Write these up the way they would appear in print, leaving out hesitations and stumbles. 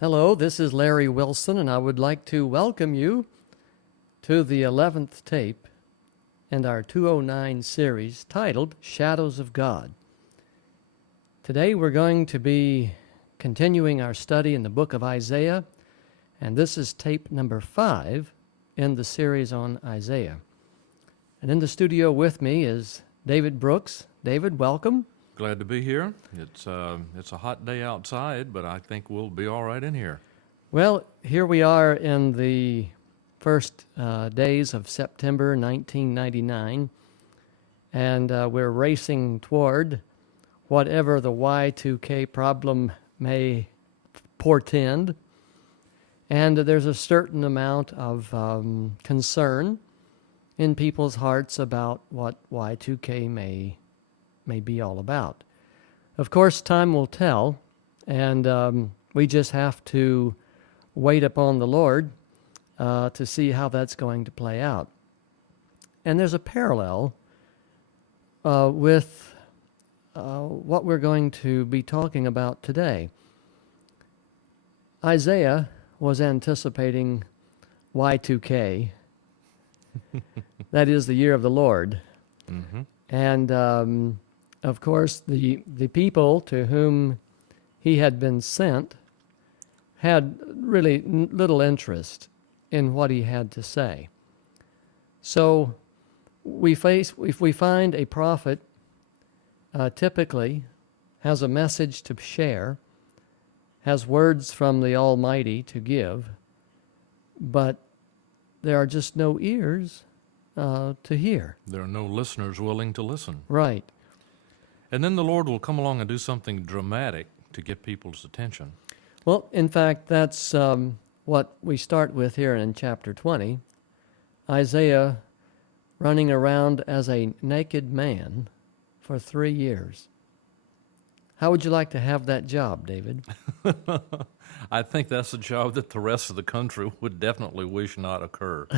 Hello, this is Larry Wilson, and I would like to welcome you to the 11th tape in our 209 series titled Shadows of God. Today we're going to be continuing our study in the book of Isaiah, and this is tape number 5 in the series on Isaiah. And in the studio with me is David Brooks. David, welcome. Glad to be here. It's a hot day outside, but I think we'll be all right in here. Well, here we are in the first days of September 1999, and we're racing toward whatever the Y2K problem may portend. And there's a certain amount of concern in people's hearts about what Y2K may be all about. Of course, time will tell, and we just have to wait upon the Lord to see how that's going to play out. And there's a parallel with what we're going to be talking about today. Isaiah was anticipating Y2K, that is the year of the Lord. Mm-hmm. And of course, the people to whom he had been sent had really little interest in what he had to say. So if we find a prophet typically has a message to share, has words from the Almighty to give, but there are just no ears to hear. There are no listeners willing to listen. Right. And then the Lord will come along and do something dramatic to get people's attention. Well, in fact, that's what we start with here in chapter 20. Isaiah running around as a naked man for 3 years. How would you like to have that job, David? I think that's a job that the rest of the country would definitely wish not occur.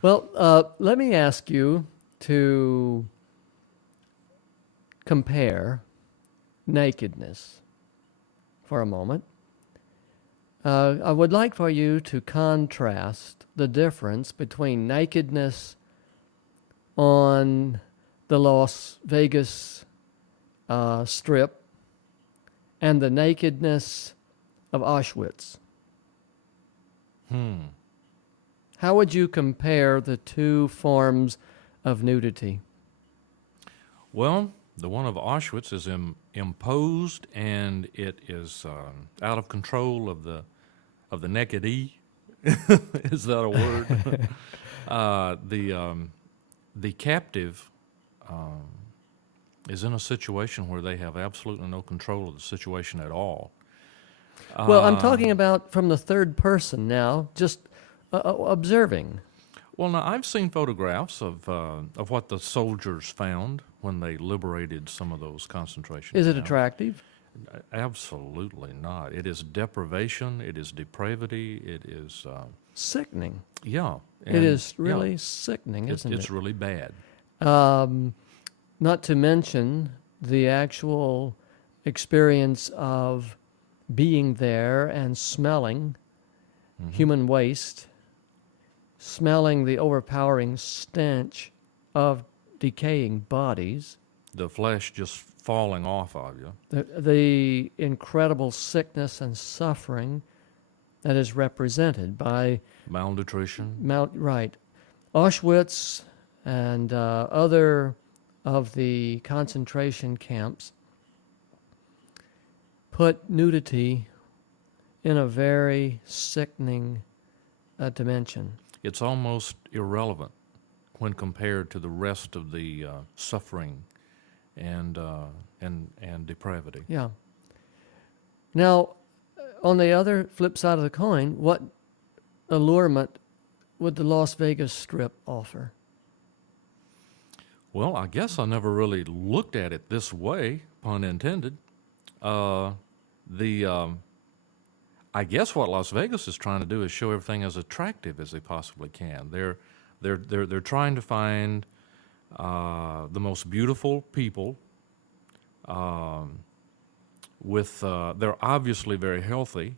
Well, let me ask you to compare nakedness for a moment. I would like for you to contrast the difference between nakedness on the Las Vegas Strip and the nakedness of Auschwitz. How would you compare the two forms of nudity? Well, the one of Auschwitz is imposed, and it is out of control of the naked E. Is that a word? The captive is in a situation where they have absolutely no control of the situation at all. Well, I'm talking about from the third person now, just observing. Well, now I've seen photographs of what the soldiers found when they liberated some of those concentration Is it camps. attractive? Absolutely not. It is deprivation. It is depravity. It is Sickening. yeah. It is really yeah, sickening, isn't it's it? really bad. Not to mention the actual experience of being there and smelling human waste, smelling the overpowering stench of decaying bodies, The flesh just falling off of you. the incredible sickness and suffering that is represented by Malnutrition. Right. Auschwitz and other of the concentration camps put nudity in a very sickening dimension. It's almost irrelevant when compared to the rest of the suffering and depravity. Yeah. Now, on the other flip side of the coin, what allurement would the Las Vegas Strip offer? Well, I guess I never really looked at it this way, pun intended. I guess what Las Vegas is trying to do is show everything as attractive as they possibly can. They're trying to find the most beautiful people they're obviously very healthy,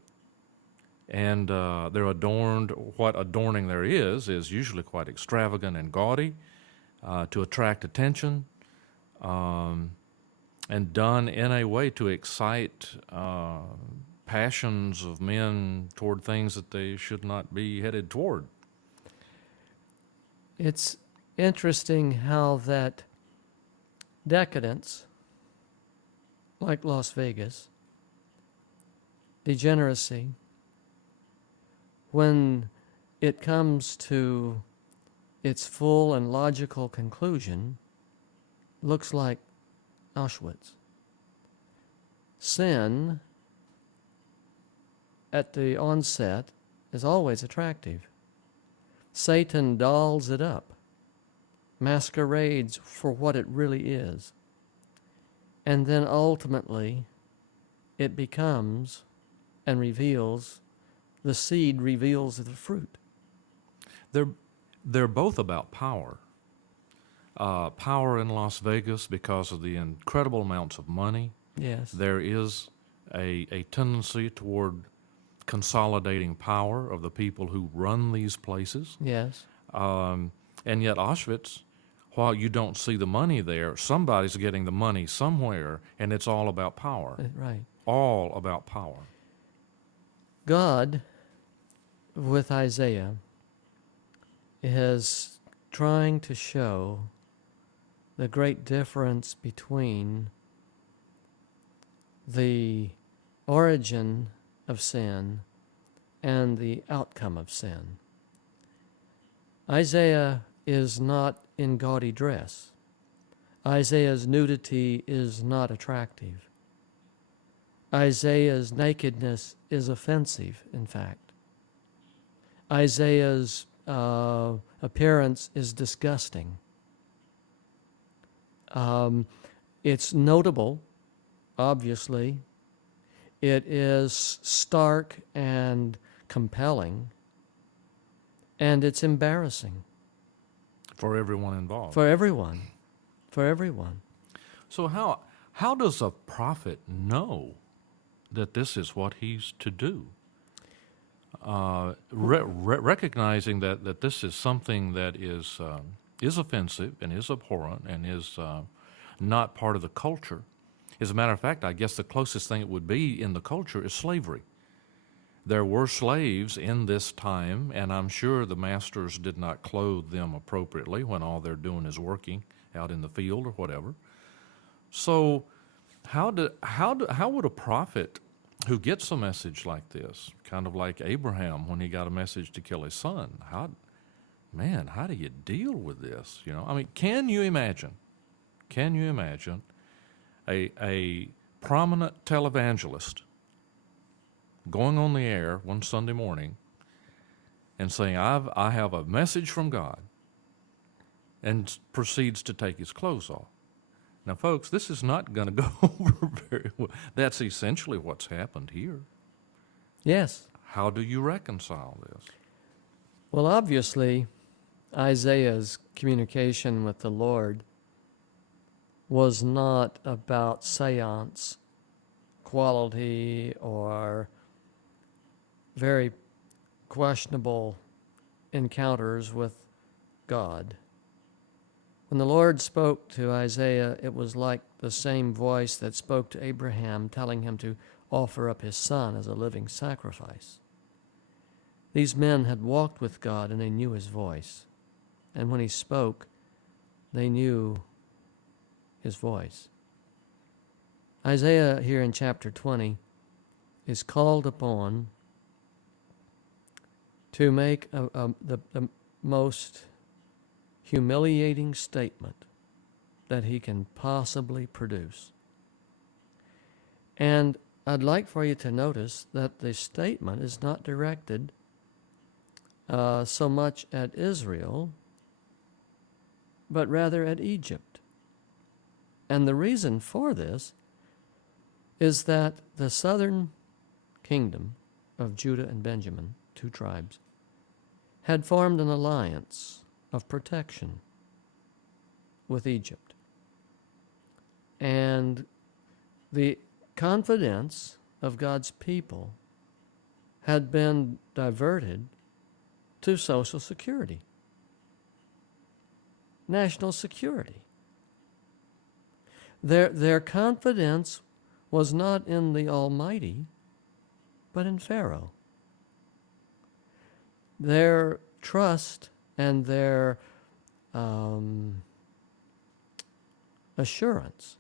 and they're adorned. What adorning there is usually quite extravagant and gaudy to attract attention, and done in a way to excite passions of men toward things that they should not be headed toward. It's interesting how that decadence, like Las Vegas, degeneracy, when it comes to its full and logical conclusion, looks like Auschwitz. Sin, at the onset, is always attractive. Satan dolls it up, masquerades for what it really is, and then ultimately it becomes and reveals, the seed reveals the fruit. They're both about power. Power in Las Vegas because of the incredible amounts of money. Yes. There is a tendency toward consolidating power of the people who run these places. Yes. And yet Auschwitz, while you don't see the money there, somebody's getting the money somewhere, and it's all about power. Right. All about power. God, with Isaiah, is trying to show the great difference between the origin of sin and the outcome of sin. Isaiah is not in gaudy dress. Isaiah's nudity is not attractive. Isaiah's nakedness is offensive, in fact. Isaiah's appearance is disgusting. It's notable, obviously. It is stark and compelling, and it's embarrassing. For everyone involved. For everyone. For everyone. So how does a prophet know that this is what he's to do? Recognizing that this is something that is offensive and is abhorrent and is not part of the culture. As a matter of fact, I guess the closest thing it would be in the culture is slavery. There were slaves in this time, and I'm sure the masters did not clothe them appropriately when all they're doing is working out in the field or whatever. So how would a prophet who gets a message like this, kind of like Abraham when he got a message to kill his son, how do you deal with this? You know, I mean, can you imagine a prominent televangelist going on the air one Sunday morning and saying, I have a message from God, and proceeds to take his clothes off? Now, folks, this is not going to go over very well. That's essentially what's happened here. Yes. How do you reconcile this? Well, obviously, Isaiah's communication with the Lord was not about seance quality or very questionable encounters with God. When the Lord spoke to Isaiah, it was like the same voice that spoke to Abraham, telling him to offer up his son as a living sacrifice. These men had walked with God, and they knew his voice. And when he spoke, they knew his voice. Isaiah, here in chapter 20, is called upon to make the most humiliating statement that he can possibly produce. And I'd like for you to notice that the statement is not directed so much at Israel, but rather at Egypt. And the reason for this is that the southern kingdom of Judah and Benjamin, two tribes, had formed an alliance of protection with Egypt. And the confidence of God's people had been diverted to Social Security, national security. Their confidence was not in the Almighty, but in Pharaoh. Their trust and their assurance,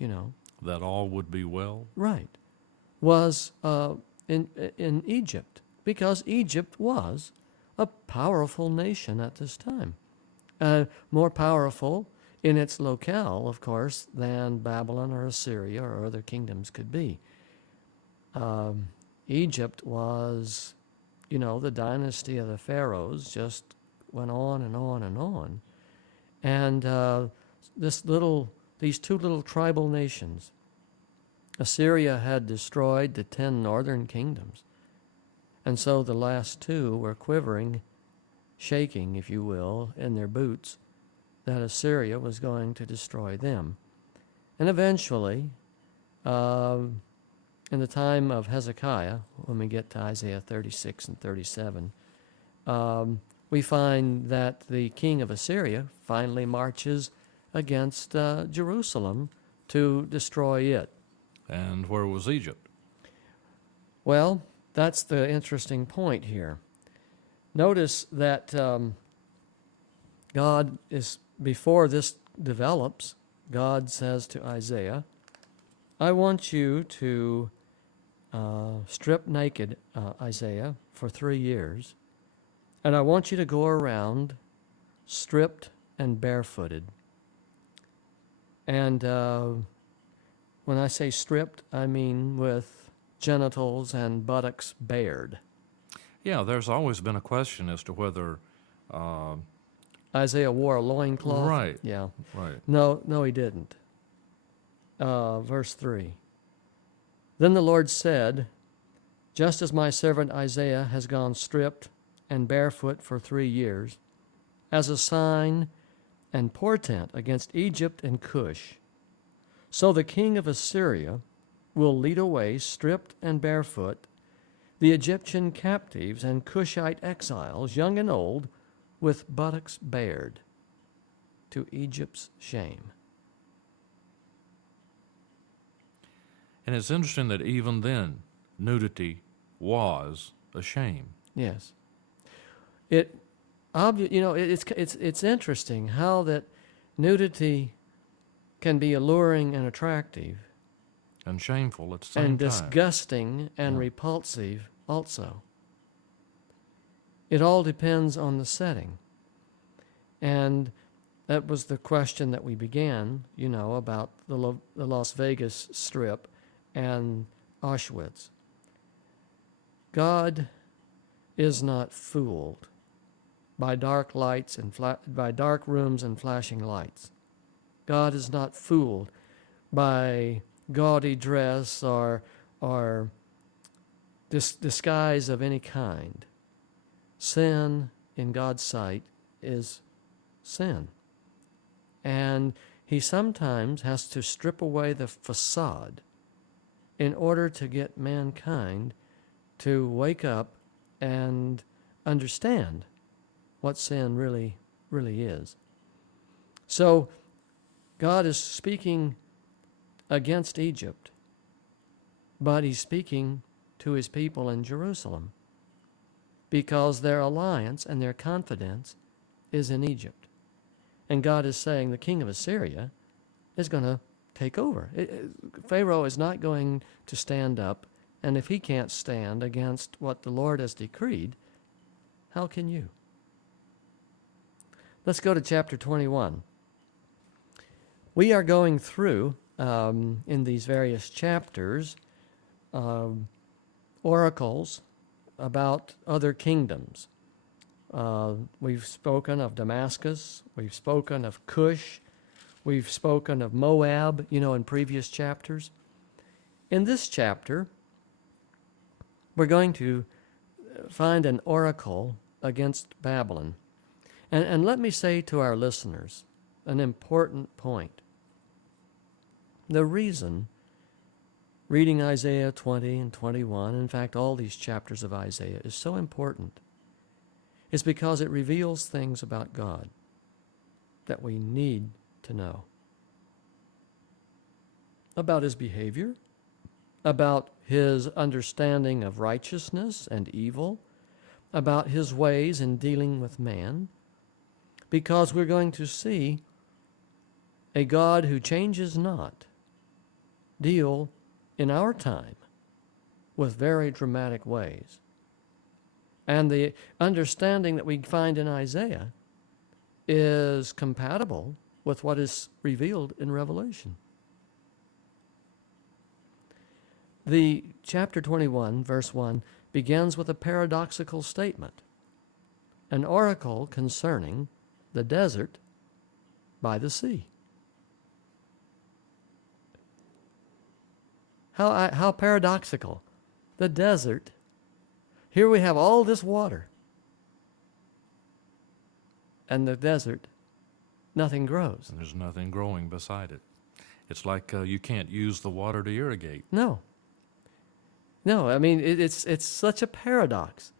That all would be well. right, was in Egypt, because Egypt was a powerful nation at this time. More powerful in its locale, of course, than Babylon or Assyria or other kingdoms could be. Egypt was, the dynasty of the pharaohs just went on and on and on. And these two little tribal nations, Assyria had destroyed the 10 northern kingdoms. And so the last two were quivering, shaking, if you will, in their boots, that Assyria was going to destroy them. And eventually, in the time of Hezekiah, when we get to Isaiah 36 and 37, we find that the king of Assyria finally marches against Jerusalem to destroy it. And where was Egypt? Well, that's the interesting point here. Notice that God is, before this develops, God says to Isaiah, I want you to strip naked, Isaiah, for 3 years, and I want you to go around stripped and barefooted. And when I say stripped, I mean with genitals and buttocks bared. Yeah, there's always been a question as to whether... Isaiah wore a loincloth? Right. Yeah. Right. No, he didn't. Verse 3. Then the Lord said, just as my servant Isaiah has gone stripped and barefoot for 3 years, as a sign and portent against Egypt and Cush, so the king of Assyria will lead away stripped and barefoot the Egyptian captives and Cushite exiles, young and old, with buttocks bared, to Egypt's shame. And it's interesting that even then, nudity was a shame. Yes. It's interesting how that nudity can be alluring and attractive, And shameful at the same and time. disgusting and Yeah. repulsive also. It all depends on the setting. And that was the question that we began, about the Las Vegas Strip and Auschwitz. God is not fooled by dark lights and by dark rooms and flashing lights. God is not fooled by gaudy dress or disguise of any kind. Sin in God's sight is sin. And he sometimes has to strip away the facade in order to get mankind to wake up and understand what sin really, really is. So God is speaking against Egypt, but he's speaking to his people in Jerusalem because their alliance and their confidence is in Egypt. And God is saying the king of Assyria is going to take over. Pharaoh is not going to stand up, and if he can't stand against what the Lord has decreed, how can you? Let's go to chapter 21. We are going through, in these various chapters, oracles about other kingdoms. We've spoken of Damascus. We've spoken of Cush. We've spoken of Moab, in previous chapters. In this chapter, we're going to find an oracle against Babylon. And let me say to our listeners an important point. The reason reading Isaiah 20 and 21, in fact, all these chapters of Isaiah, is so important. It's because it reveals things about God that we need to know. About his behavior, about his understanding of righteousness and evil, about his ways in dealing with man, because we're going to see a God who changes not deal in our time with very dramatic ways. And the understanding that we find in Isaiah is compatible with what is revealed in Revelation. The chapter 21, verse 1, begins with a paradoxical statement, an oracle concerning the desert by the sea. How paradoxical. The desert. Here we have all this water. And the desert, nothing grows. And there's nothing growing beside it. It's like you can't use the water to irrigate. No. No, I mean, it's such a paradox.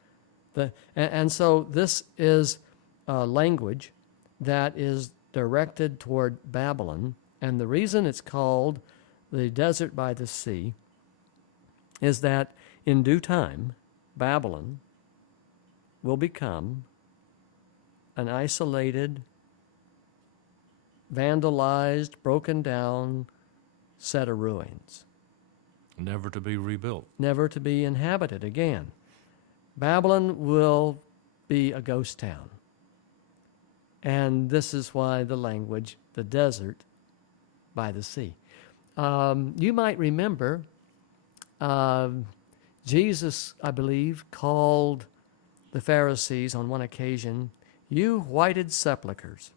And so this is language that is directed toward Babylon. And the reason it's called the desert by the sea is that in due time, Babylon will become an isolated, vandalized, broken down set of ruins. Never to be rebuilt. Never to be inhabited again. Babylon will be a ghost town. And this is why the language, the desert by the sea. You might remember Jesus, I believe, called the Pharisees on one occasion, "You whited sepulchres."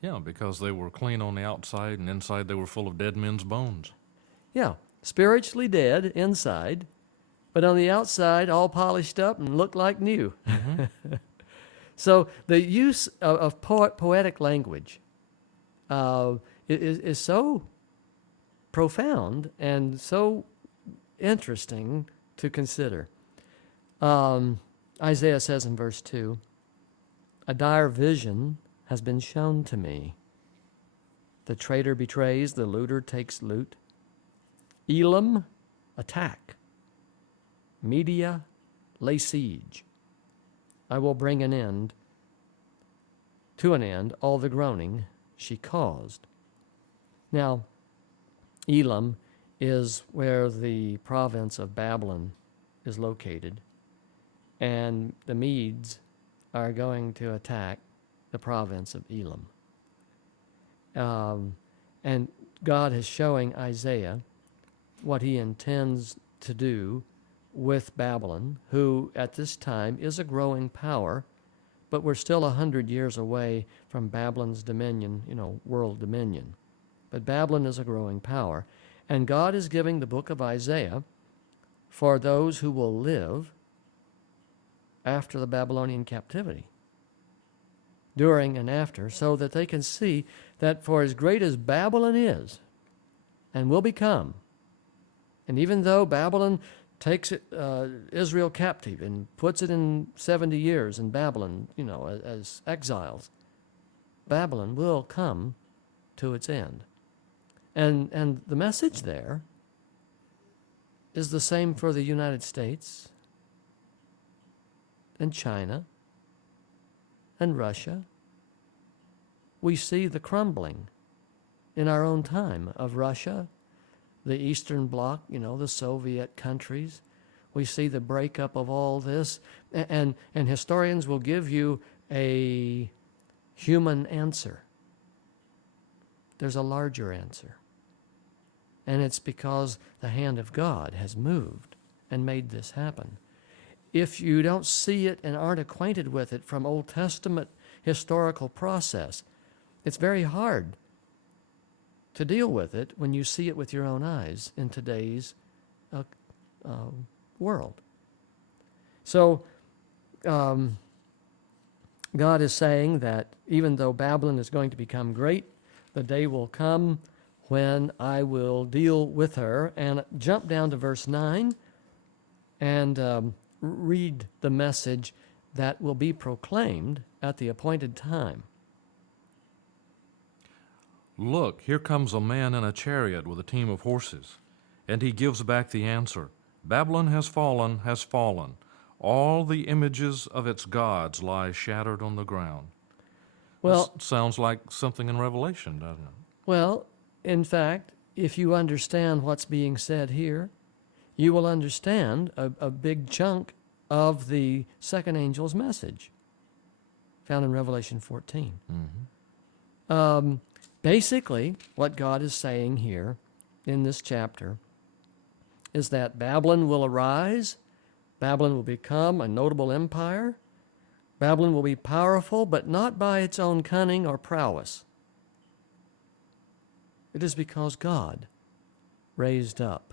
Yeah, because they were clean on the outside, and inside they were full of dead men's bones. Yeah, spiritually dead inside, but on the outside all polished up and looked like new. Mm-hmm. So the use of poetic language is so profound and so interesting to consider. Isaiah says in verse 2, "A dire vision has been shown to me. The traitor betrays, the looter takes loot. Elam, attack. Media, lay siege. I will bring to an end all the groaning she caused." Now, Elam is where the province of Babylon is located, and the Medes are going to attack the province of Elam. And God is showing Isaiah what he intends to do with Babylon, who at this time is a growing power, but we're still 100 years away from Babylon's dominion, world dominion. But Babylon is a growing power. And God is giving the book of Isaiah for those who will live after the Babylonian captivity, during and after, so that they can see that for as great as Babylon is and will become, and even though Babylon takes Israel captive and puts it in 70 years in Babylon, as exiles, Babylon will come to its end. And the message there is the same for the United States and China and Russia. We see the crumbling in our own time of Russia, the Eastern Bloc, the Soviet countries. We see the breakup of all this, and historians will give you a human answer. There's a larger answer. And it's because the hand of God has moved and made this happen. If you don't see it and aren't acquainted with it from Old Testament historical process, it's very hard to deal with it when you see it with your own eyes in today's world. So God is saying that even though Babylon is going to become great, the day will come when I will deal with her and jump down to verse 9 and read the message that will be proclaimed at the appointed time. Look, here comes a man in a chariot with a team of horses, and he gives back the answer. Babylon has fallen, has fallen. All the images of its gods lie shattered on the ground. Well, This sounds like something in Revelation, doesn't it? well, in fact, if you understand what's being said here, you will understand a big chunk of the second angel's message found in Revelation 14. Basically, what God is saying here in this chapter is that Babylon will arise, Babylon will become a notable empire, Babylon will be powerful, but not by its own cunning or prowess. It is because God raised up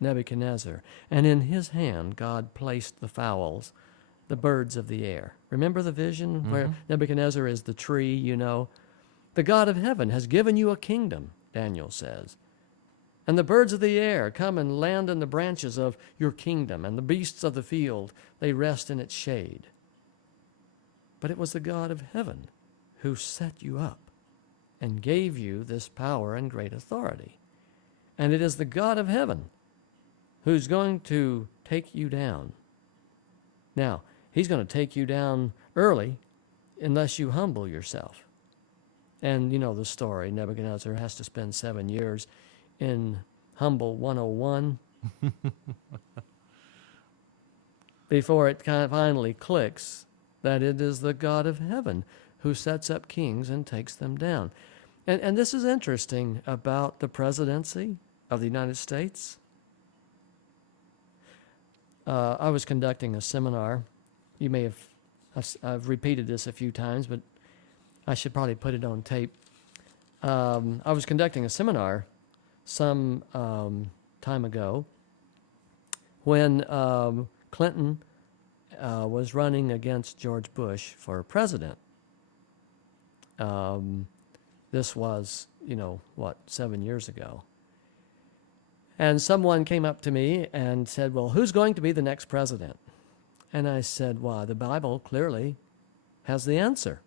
Nebuchadnezzar, and in his hand God placed the fowls, the birds of the air. Remember the vision where Nebuchadnezzar is the tree, you know? The God of heaven has given you a kingdom, Daniel says. And the birds of the air come and land in the branches of your kingdom, and the beasts of the field, they rest in its shade. But it was the God of heaven who set you up and gave you this power and great authority. And it is the God of heaven who's going to take you down. Now, he's going to take you down early unless you humble yourself. And you know the story. Nebuchadnezzar has to spend 7 years in Humble 101 before it kind of finally clicks that it is the God of heaven who sets up kings and takes them down. And this is interesting about the presidency of the United States. I was conducting a seminar. You may have, I've repeated this a few times, but I should probably put it on tape. I was conducting a seminar some time ago when Clinton was running against George Bush for president. This was, 7 years ago. And someone came up to me and said, well, who's going to be the next president? And I said, well, the Bible clearly has the answer.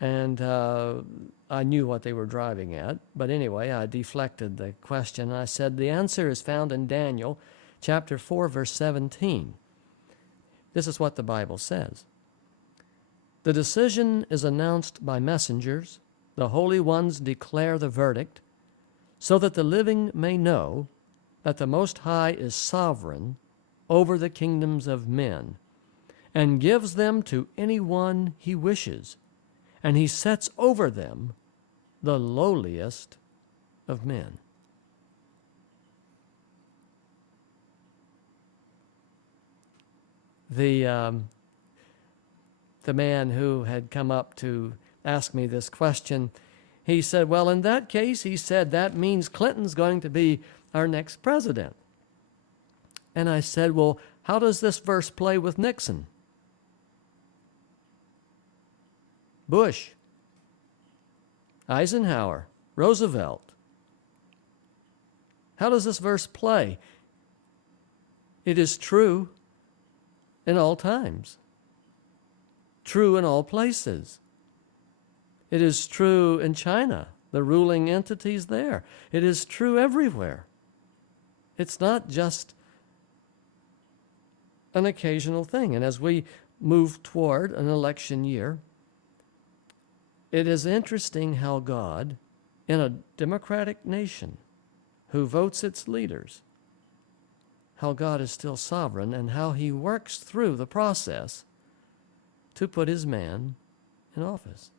And I knew what they were driving at. But anyway, I deflected the question. I said, the answer is found in Daniel chapter 4, verse 17. This is what the Bible says. The decision is announced by messengers. The holy ones declare the verdict, so that the living may know that the Most High is sovereign over the kingdoms of men, and gives them to anyone he wishes, and he sets over them the lowliest of men. The man who had come up to ask me this question, he said, well, in that case, he said, that means Clinton's going to be our next president. And I said, well, how does this verse play with Nixon? Bush, Eisenhower, Roosevelt. How does this verse play? It is true in all times, true in all places. It is true in China, the ruling entities there. It is true everywhere. It's not just an occasional thing. And as we move toward an election year, it is interesting how God, in a democratic nation who votes its leaders, how God is still sovereign and how he works through the process to put his man in office.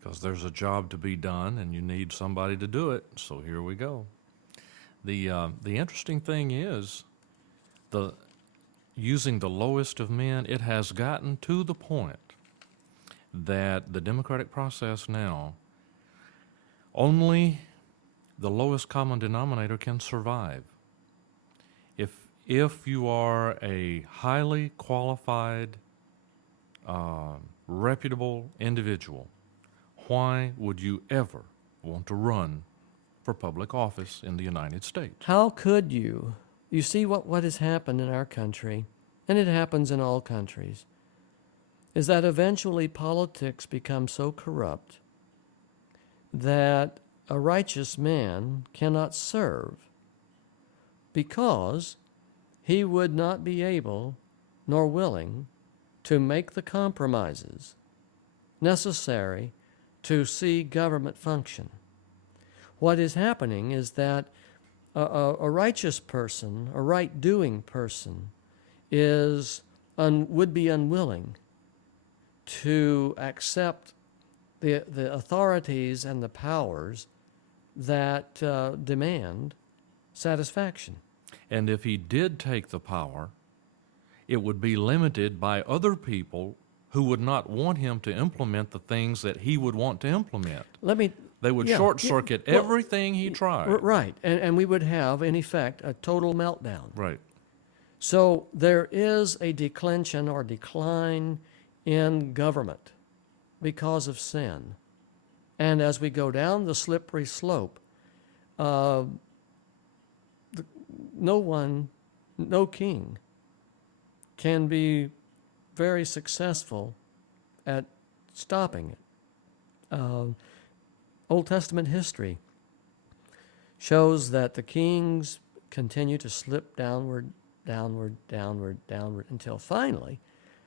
Because there's a job to be done, and you need somebody to do it. So here we go. The interesting thing is, using the lowest of men, it has gotten to the point that the democratic process now, only the lowest common denominator can survive. If you are a highly qualified, reputable individual, why would you ever want to run for public office in the United States? How could you? You see what has happened in our country, and it happens in all countries, is that eventually politics become so corrupt that a righteous man cannot serve because he would not be able nor willing to make the compromises necessary to see government function. What is happening is that a righteous person, a right-doing person, would be unwilling to accept the authorities and the powers that demand satisfaction. And if he did take the power, it would be limited by other people who would not want him to implement the things that he would want to implement. They would short-circuit everything he tried. Right, and we would have, in effect, a total meltdown. Right. So there is a declension or decline in government because of sin. And as we go down the slippery slope, no king can be very successful at stopping it. Old Testament history shows that the kings continue to slip downward, until finally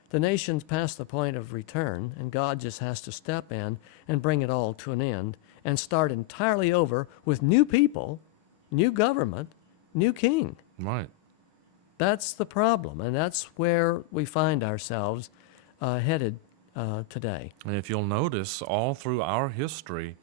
the nations pass the point of return, and God just has to step in and bring it all to an end and start entirely over with new people, new government, new king. Right. That's the problem, and that's where we find ourselves headed today. And if you'll notice, all through our history,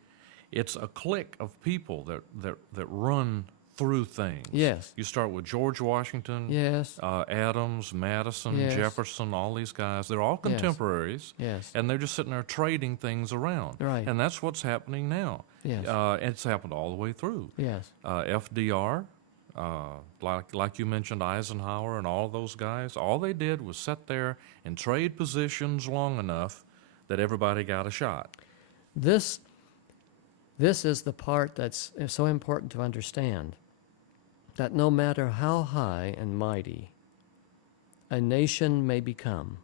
it's a clique of people that run through things. Yes. You start with George Washington, Yes. Adams, Madison, Yes. Jefferson, all these guys. They're all contemporaries. Yes. And they're just sitting there trading things around. Right. And that's what's happening now. Yes. It's happened all the way through. Yes. FDR, like you mentioned, Eisenhower and all those guys, all they did was sit there and trade positions long enough that everybody got a shot. This is the part that's so important to understand, that no matter how high and mighty a nation may become,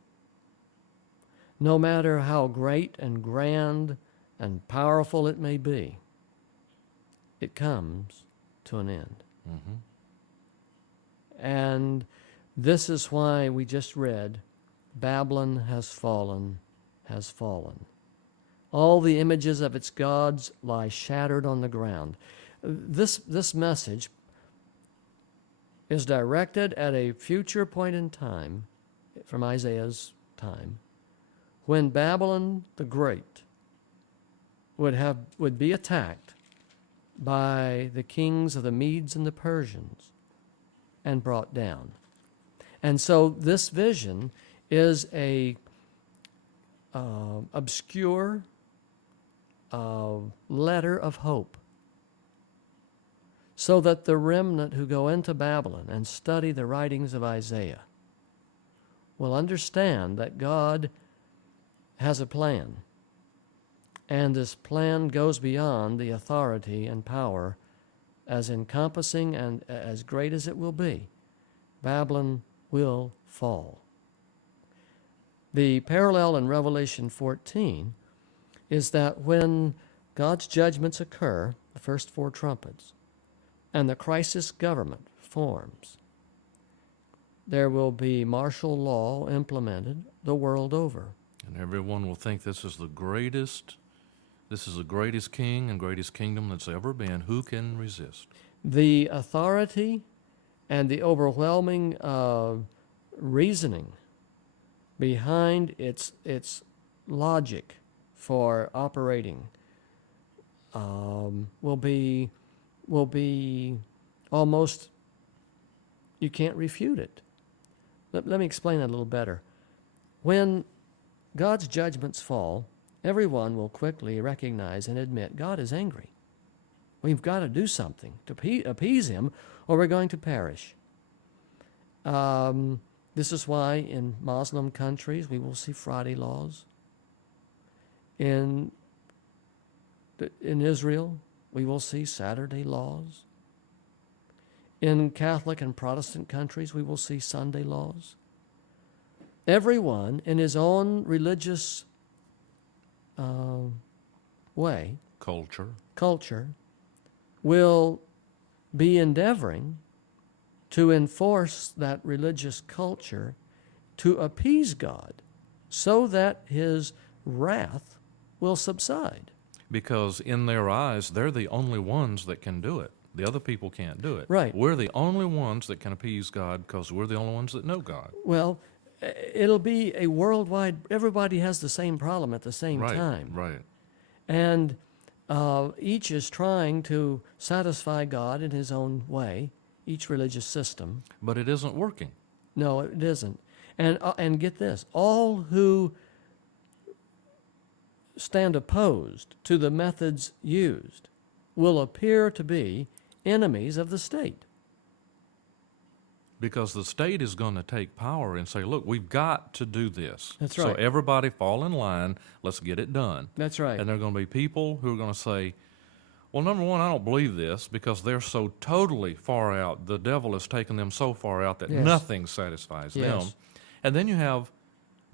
no matter how great and grand and powerful it may be, it comes to an end. Mm-hmm. And this is why we just read, Babylon has fallen, has fallen. All the images of its gods lie shattered on the ground. This message is directed at a future point in time, from Isaiah's time, when Babylon the Great would be attacked by the kings of the Medes and the Persians and brought down. And so this vision is a obscure letter of hope, so that the remnant who go into Babylon and study the writings of Isaiah will understand that God has a plan, and this plan goes beyond the authority and power as encompassing and as great as it will be. Babylon will fall. The parallel in Revelation 14 is that when God's judgments occur, the first four trumpets, and the crisis government forms, there will be martial law implemented the world over. And everyone will think this is the greatest king and greatest kingdom that's ever been. Who can resist? The authority and the overwhelming reasoning behind its logic for operating will be almost, you can't refute it. Let me explain that a little better. When God's judgments fall, everyone will quickly recognize and admit God is angry. We've got to do something to appease him, or we're going to perish. This is why in Muslim countries we will see Friday laws. In In Israel, we will see Saturday laws. In Catholic and Protestant countries, we will see Sunday laws. Everyone in his own religious way, culture, will be endeavoring to enforce that religious culture to appease God so that his wrath will subside. Because in their eyes, they're the only ones that can do it. The other people can't do it. Right. We're the only ones that can appease God because we're the only ones that know God. Well, it'll be a worldwide, everybody has the same problem at the same Right, time. right. And each is trying to satisfy God in his own way, each religious system. But it isn't working. No, it isn't. And get this, all who stand opposed to the methods used will appear to be enemies of the state. Because the state is going to take power and say, look, we've got to do this. That's So right. everybody fall in line. Let's get it done. That's right. And there are going to be people who are going to say, well, number one, I don't believe this because they're so totally far out. The devil has taken them so far out that Yes. nothing satisfies them. Yes. And then you have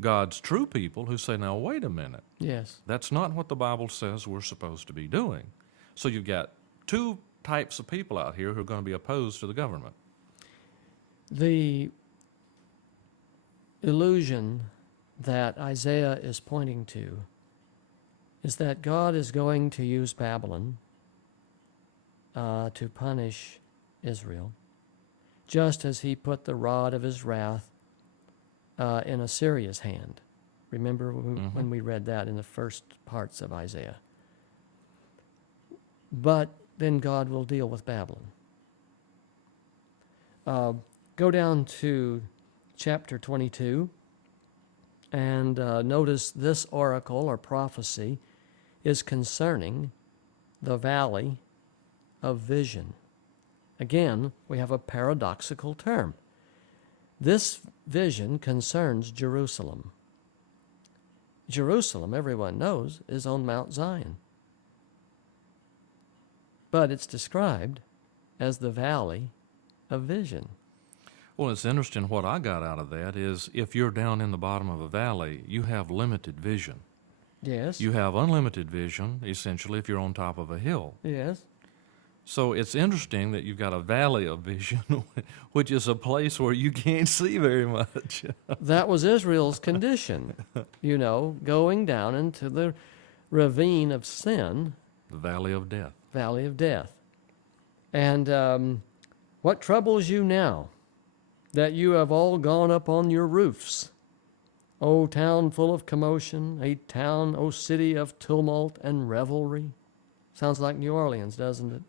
God's true people who say, now, wait a minute. Yes. That's not what the Bible says we're supposed to be doing. So you've got two types of people out here who are going to be opposed to the government. The illusion that Isaiah is pointing to is that God is going to use Babylon to punish Israel, just as he put the rod of his wrath in Assyria's hand. Remember when we read that in the first parts of Isaiah. But then God will deal with Babylon. Go down to chapter 22 and notice this oracle or prophecy is concerning the valley of vision. Again, we have a paradoxical term. This vision concerns Jerusalem. Jerusalem, everyone knows, is on Mount Zion. But it's described as the valley of vision. Well, it's interesting. What I got out of that is if you're down in the bottom of a valley, you have limited vision. Yes. You have unlimited vision, essentially, if you're on top of a hill. Yes. So it's interesting that you've got a valley of vision, which is a place where you can't see very much. That was Israel's condition, going down into the ravine of sin, The valley of death. valley of death. And what troubles you now? That you have all gone up on your roofs. O town full of commotion, O city of tumult and revelry. Sounds like New Orleans, doesn't it?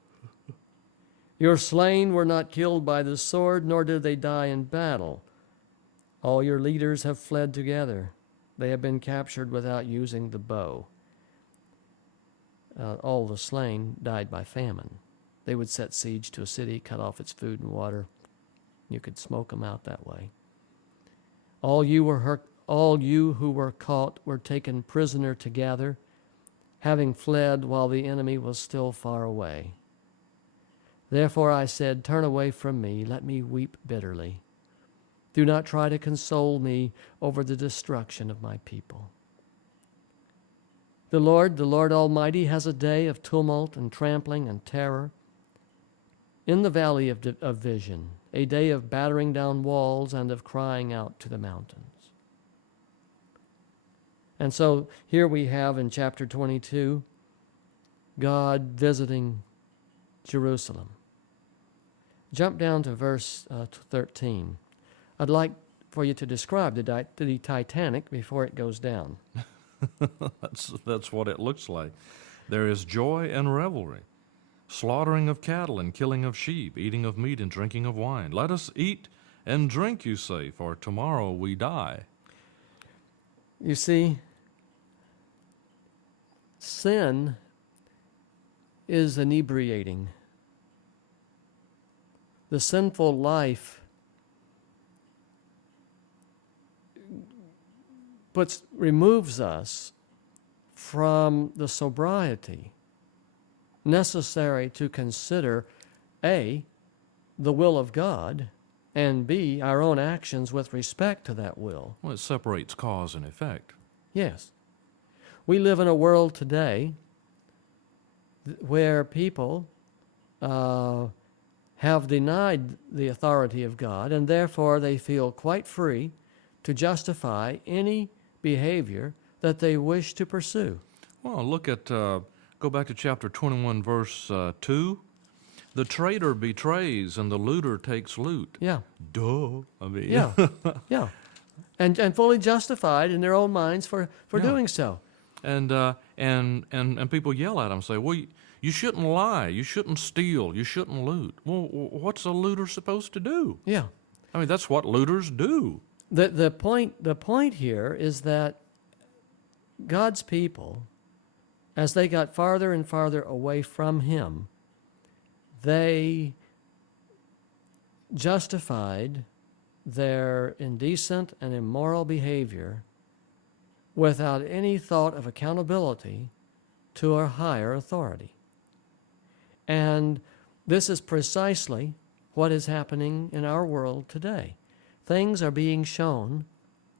Your slain were not killed by the sword, nor did they die in battle. All your leaders have fled together. They have been captured without using the bow. All the slain died by famine. They would set siege to a city, cut off its food and water. You could smoke them out that way. All you who were caught were taken prisoner together, having fled while the enemy was still far away. Therefore I said, turn away from me, let me weep bitterly. Do not try to console me over the destruction of my people. The Lord Almighty, has a day of tumult and trampling and terror in the valley of vision, a day of battering down walls and of crying out to the mountains. And so here we have in chapter 22, God visiting Jerusalem. Jump down to verse 13. I'd like for you to describe the Titanic before it goes down. That's what it looks like. There is joy and revelry, slaughtering of cattle and killing of sheep, eating of meat and drinking of wine. Let us eat and drink, you say, for tomorrow we die. You see, sin is inebriating. The sinful life removes us from the sobriety necessary to consider A, the will of God, and B, our own actions with respect to that will. Well, it separates cause and effect. Yes. We live in a world today where people have denied the authority of God, and therefore they feel quite free to justify any behavior that they wish to pursue. Well, look at, go back to chapter 21, verse 2. The traitor betrays and the looter takes loot. Yeah, Duh. I mean, yeah, yeah. And fully justified in their own minds for Yeah. doing so. And people yell at them, say, well, you shouldn't lie, you shouldn't steal, you shouldn't loot. Well, what's a looter supposed to do? Yeah. I mean, that's what looters do. The point here is that God's people, as they got farther and farther away from Him, they justified their indecent and immoral behavior without any thought of accountability to a higher authority. And this is precisely what is happening in our world today. Things are being shown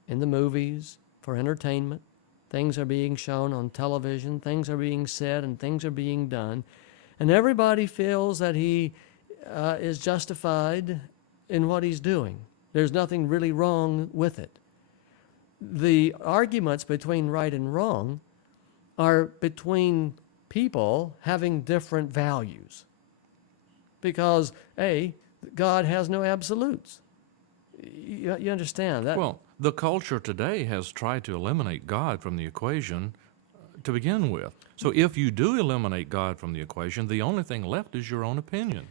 in the movies for entertainment. Things are being shown on television. Things are being said and things are being done. And everybody feels that he is justified in what he's doing. There's nothing really wrong with it. The arguments between right and wrong are between people having different values. Because, A, God has no absolutes. You understand that? Well, the culture today has tried to eliminate God from the equation to begin with. So if you do eliminate God from the equation, the only thing left is your own opinion.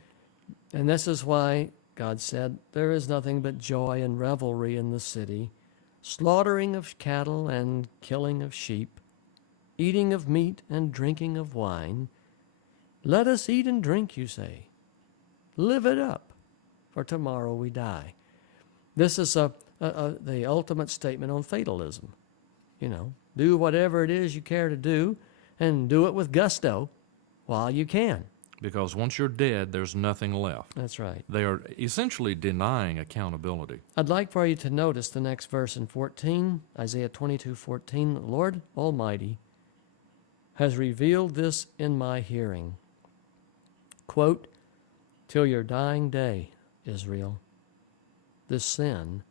And this is why God said, there is nothing but joy and revelry in the city, slaughtering of cattle and killing of sheep, eating of meat and drinking of wine. Let us eat and drink, you say. Live it up, for tomorrow we die. This is the ultimate statement on fatalism. You know, do whatever it is you care to do, and do it with gusto while you can. Because once you're dead, there's nothing left. That's right. They are essentially denying accountability. I'd like for you to notice the next verse in 14, Isaiah 22:14. The Lord Almighty has revealed this in my hearing. Quote, till your dying day, Israel, this sin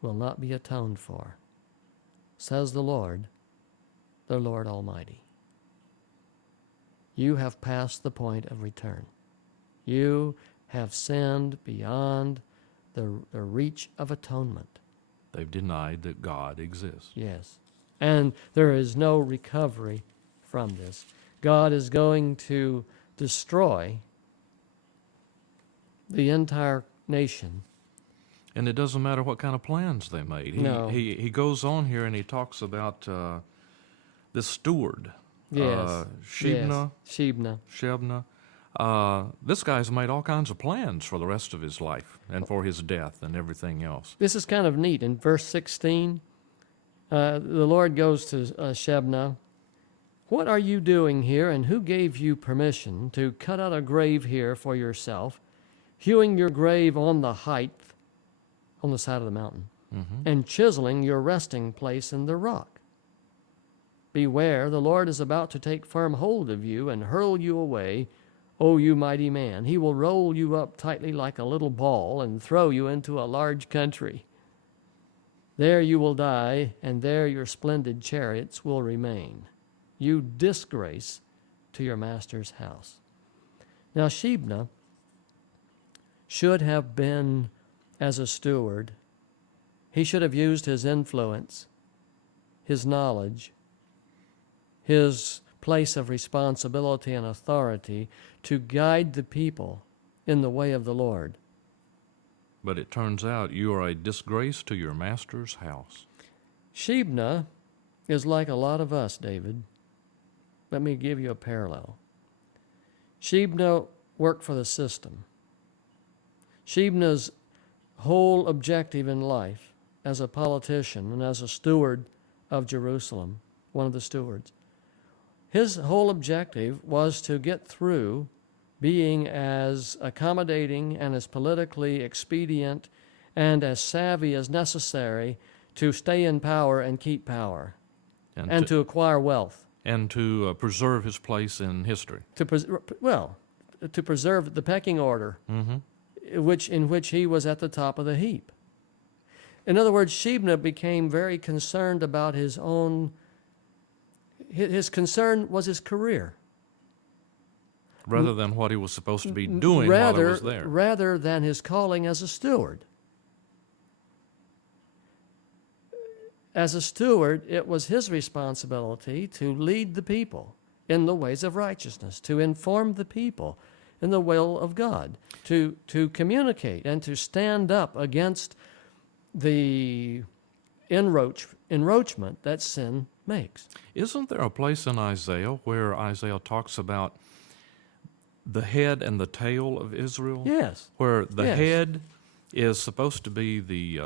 will not be atoned for, says the Lord Almighty. You have passed the point of return. You have sinned beyond the reach of atonement. They've denied that God exists. Yes. And there is no recovery from this. God is going to destroy the entire nation. And it doesn't matter what kind of plans they made. No. He goes on here and he talks about this steward, Yes. Shebna. Yes. Shebna. This guy's made all kinds of plans for the rest of his life and for his death and everything else. This is kind of neat. In verse 16, the Lord goes to Shebna. What are you doing here, and who gave you permission to cut out a grave here for yourself, hewing your grave on the height, on the side of the mountain, and chiseling your resting place in the rock? Beware, the Lord is about to take firm hold of you and hurl you away, O you mighty man. He will roll you up tightly like a little ball and throw you into a large country. There you will die, and there your splendid chariots will remain. You disgrace to your master's house. Now Shebna should have been, as a steward, he should have used his influence, his knowledge, his place of responsibility and authority to guide the people in the way of the Lord. But it turns out you are a disgrace to your master's house. Shebna is like a lot of us, David. Let me give you a parallel. Shebna worked for the system. Shebna's whole objective in life as a politician and as a steward of Jerusalem, one of the stewards, His whole objective was to get through being as accommodating and as politically expedient and as savvy as necessary to stay in power and keep power and to acquire wealth. And to preserve his place in history. To preserve the pecking order, in which he was at the top of the heap. In other words, Shebna became very concerned about his own. His concern was his career, Rather than what he was supposed to be doing while he was there. rather than his calling as a steward. As a steward, it was his responsibility to lead the people in the ways of righteousness, to inform the people in the will of God, to communicate and to stand up against the enroachment that sin makes. Isn't there a place in Isaiah where Isaiah talks about the head and the tail of Israel? Yes. Where the Yes. head is supposed to be the,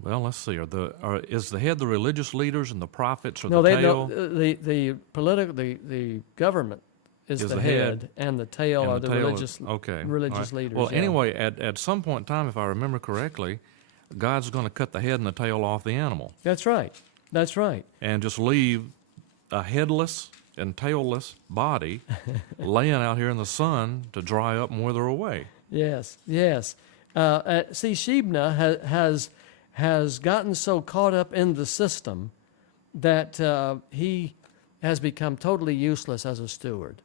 well, let's see, is the head the religious leaders and the prophets, or No, the they tail? don't. The government is the head, and the tail And are the the tail religious of- okay. religious All right. leaders. Well, yeah. anyway, at some point in time, if I remember correctly, God's going to cut the head and the tail off the animal That's right. That's right. and just leave a headless and tailless body laying out here in the sun to dry up and wither away. Yes. Yes. See, Shebna has gotten so caught up in the system that he has become totally useless as a steward.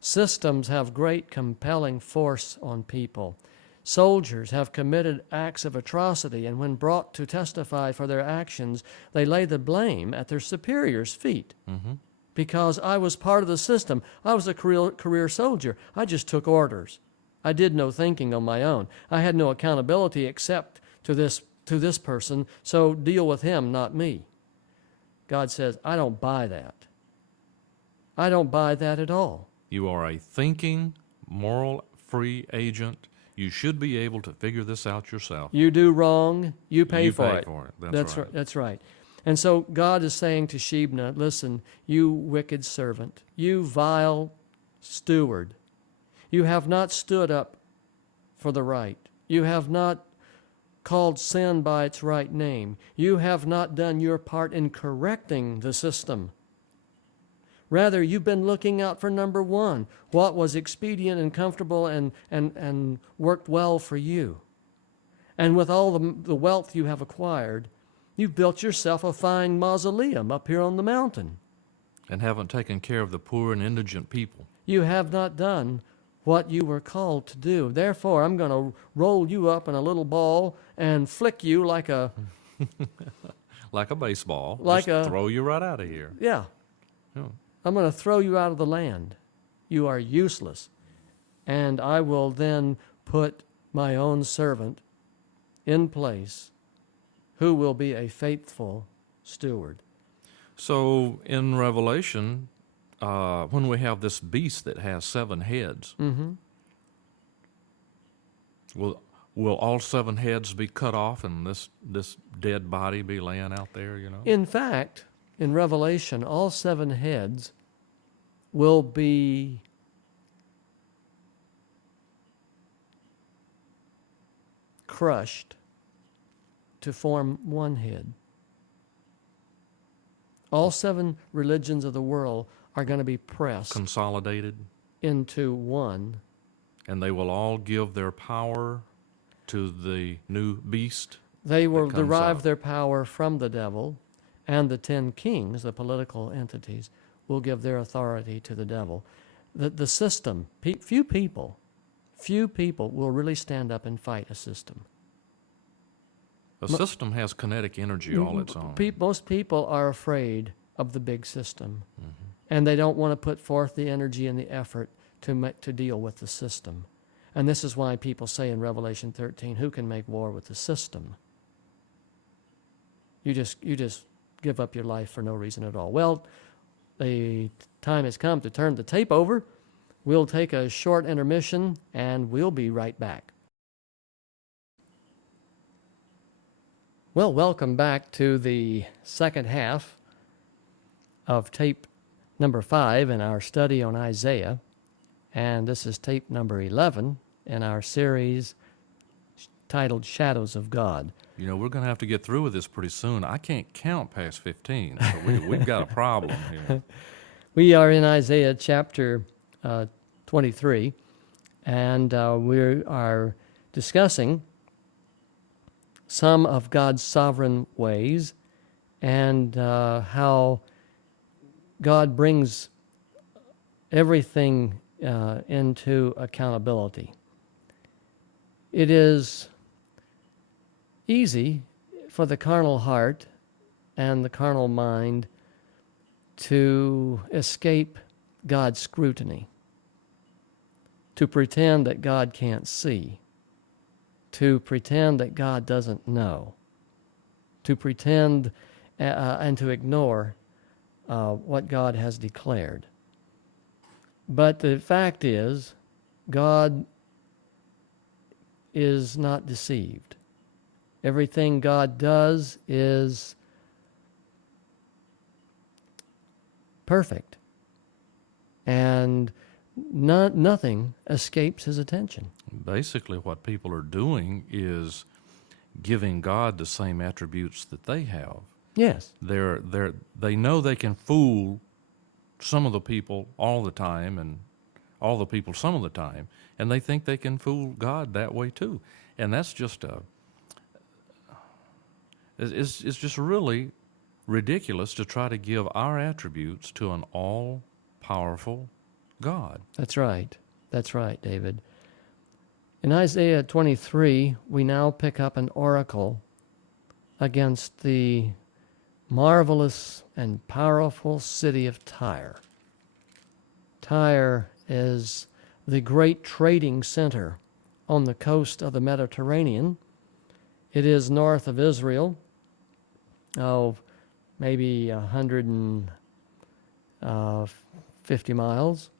Systems have great compelling force on people. Soldiers have committed acts of atrocity, and when brought to testify for their actions, they lay the blame at their superiors' feet. Because I was part of the system. I was a career soldier. I just took orders. I did no thinking on my own. I had no accountability except to this person, so deal with him, not me. God says, I don't buy that. I don't buy that at all. You are a thinking, moral, free agent. You should be able to figure this out yourself. You do wrong, you pay for it. That's right. That's right. And so God is saying to Shebna, listen, you wicked servant, you vile steward, you have not stood up for the right. You have not called sin by its right name. You have not done your part in correcting the system. Rather, you've been looking out for number one, what was expedient and comfortable and worked well for you. And with all the wealth you have acquired, you've built yourself a fine mausoleum up here on the mountain. And haven't taken care of the poor and indigent people. You have not done what you were called to do. Therefore, I'm going to roll you up in a little ball and flick you like a... Like a baseball. Like just a- throw you right out of here. Yeah. Yeah. I'm going to throw you out of the land. You are useless. And I will then put my own servant in place who will be a faithful steward. So in Revelation, when we have this beast that has 7 heads, will all 7 heads be cut off and this dead body be laying out there, you know? In fact, in Revelation, all 7 heads will be crushed to form one head. All 7 religions of the world are going to be pressed Consolidated, into one. and they will all give their power to the new beast. They will that comes derive out. their power from the devil, and the 10 kings, the political entities, will give their authority to the devil. The system, few people will really stand up and fight a system. A system has kinetic energy all its own. Most people are afraid of the big system, and they don't want to put forth the energy and the effort to deal with the system. And this is why people say in Revelation 13, who can make war with the system? You just give up your life for no reason at all. Well, the time has come to turn the tape over. We'll take a short intermission, and we'll be right back. Well, welcome back to the second half of tape number 5 in our study on Isaiah, and this is tape number 11 in our series titled Shadows of God. You know, we're going to have to get through with this pretty soon. I can't count past 15, so we've got a problem here. We are in Isaiah chapter 23, and we are discussing some of God's sovereign ways and how God brings everything into accountability. It is easy for the carnal heart and the carnal mind to escape God's scrutiny, to pretend that God can't see, to pretend that God doesn't know, to pretend and to ignore what God has declared. But the fact is, God is not deceived. Everything God does is perfect, and nothing escapes his attention. Basically, what people are doing is giving God the same attributes that they have. Yes. They know they can fool some of the people all the time and all the people some of the time, and they think they can fool God that way too. And that's just it's just really ridiculous to try to give our attributes to an all-powerful God. That's right. That's right, David. In Isaiah 23, we now pick up an oracle against the marvelous and powerful city of Tyre. Tyre is the great trading center on the coast of the Mediterranean. It is north of Israel, maybe 150 miles.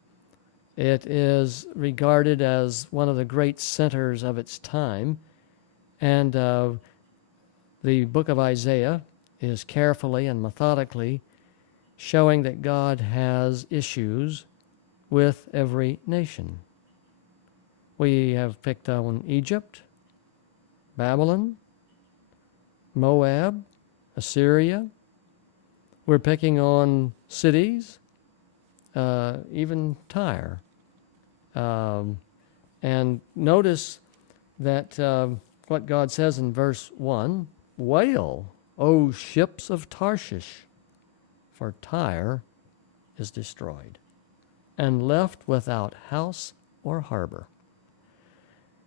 It is regarded as one of the great centers of its time, and the book of Isaiah is carefully and methodically showing that God has issues with every nation. We have picked on Egypt, Babylon, Moab, Assyria. We're picking on cities, even Tyre. And notice that what God says in verse 1, "Wail, O ships of Tarshish, for Tyre is destroyed, and left without house or harbor."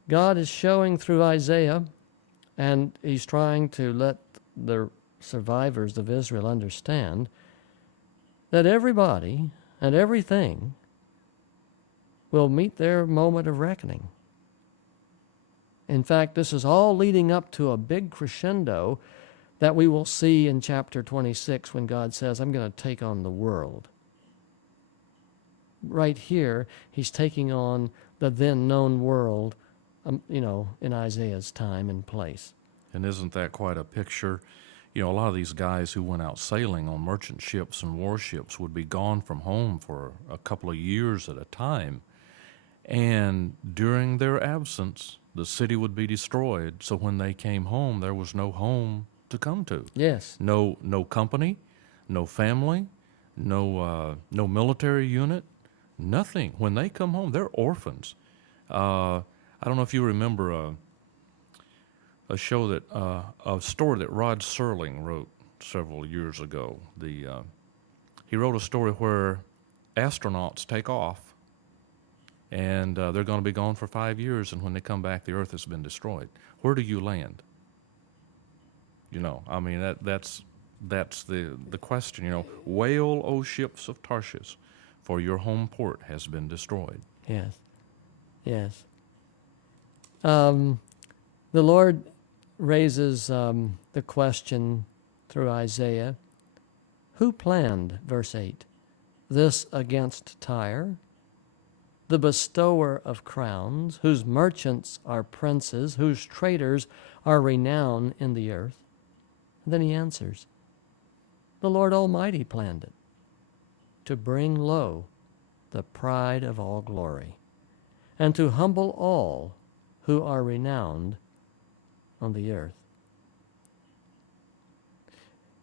God is showing through Isaiah, and he's trying to let the survivors of Israel understand that everybody and everything will meet their moment of reckoning. In fact, this is all leading up to a big crescendo that we will see in chapter 26 when God says, "I'm going to take on the world." Right here, he's taking on the then known world, in Isaiah's time and place. And isn't that quite a picture? You know, a lot of these guys who went out sailing on merchant ships and warships would be gone from home for a couple of years at a time. And during their absence, the city would be destroyed. So when they came home, there was no home to come to. Yes. No company, no family, no military unit, nothing. When they come home, they're orphans. I don't know if you remember a story that Rod Serling wrote several years ago. He wrote a story where astronauts take off, and they're going to be gone for 5 years, and when they come back, the Earth has been destroyed. Where do you land? You know, I mean, that's the question. You know, wail, O ships of Tarshish, for your home port has been destroyed. Yes. Yes. The Lord raises the question through Isaiah, who planned, verse 8, this against Tyre, the bestower of crowns, whose merchants are princes, whose traders are renowned in the earth? And then he answers, the Lord Almighty planned it. to bring low the pride of all glory, and to humble all who are renowned on the earth.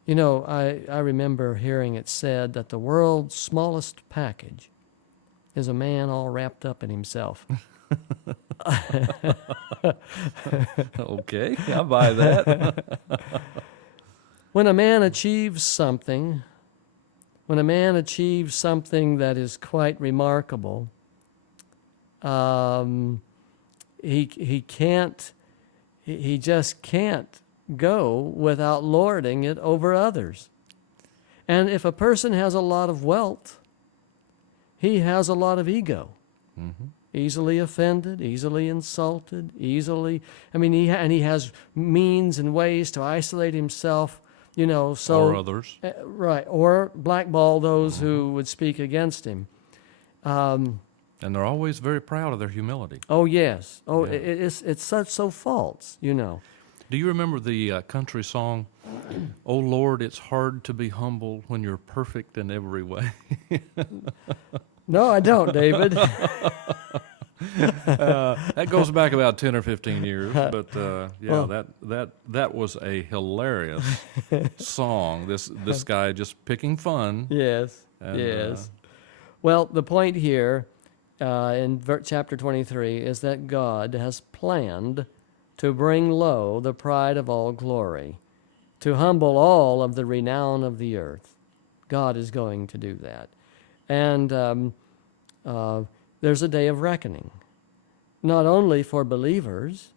You know, I remember hearing it said that the world's smallest package is a man all wrapped up in himself. Okay, I buy that. When a man achieves something, that is quite remarkable, he just can't go without lording it over others. And if a person has a lot of wealth, he has a lot of ego. Mm-hmm. Easily offended, easily insulted, he has means and ways to isolate himself, Or others. Right, or blackball those who would speak against him. And they're always very proud of their humility. Oh, yes. Oh, Yeah. it's so false, Do you remember the country song, "Oh Lord, it's hard to be humble when you're perfect in every way"? No, I don't, David. That goes back about 10 or 15 years, but Well- that was a hilarious song. This guy just picking fun. Yes, And, yes. Well, the point here in chapter 23 is that God has planned to bring low the pride of all glory, to humble all of the renown of the earth. God is going to do that. And there's a day of reckoning, not only for believers,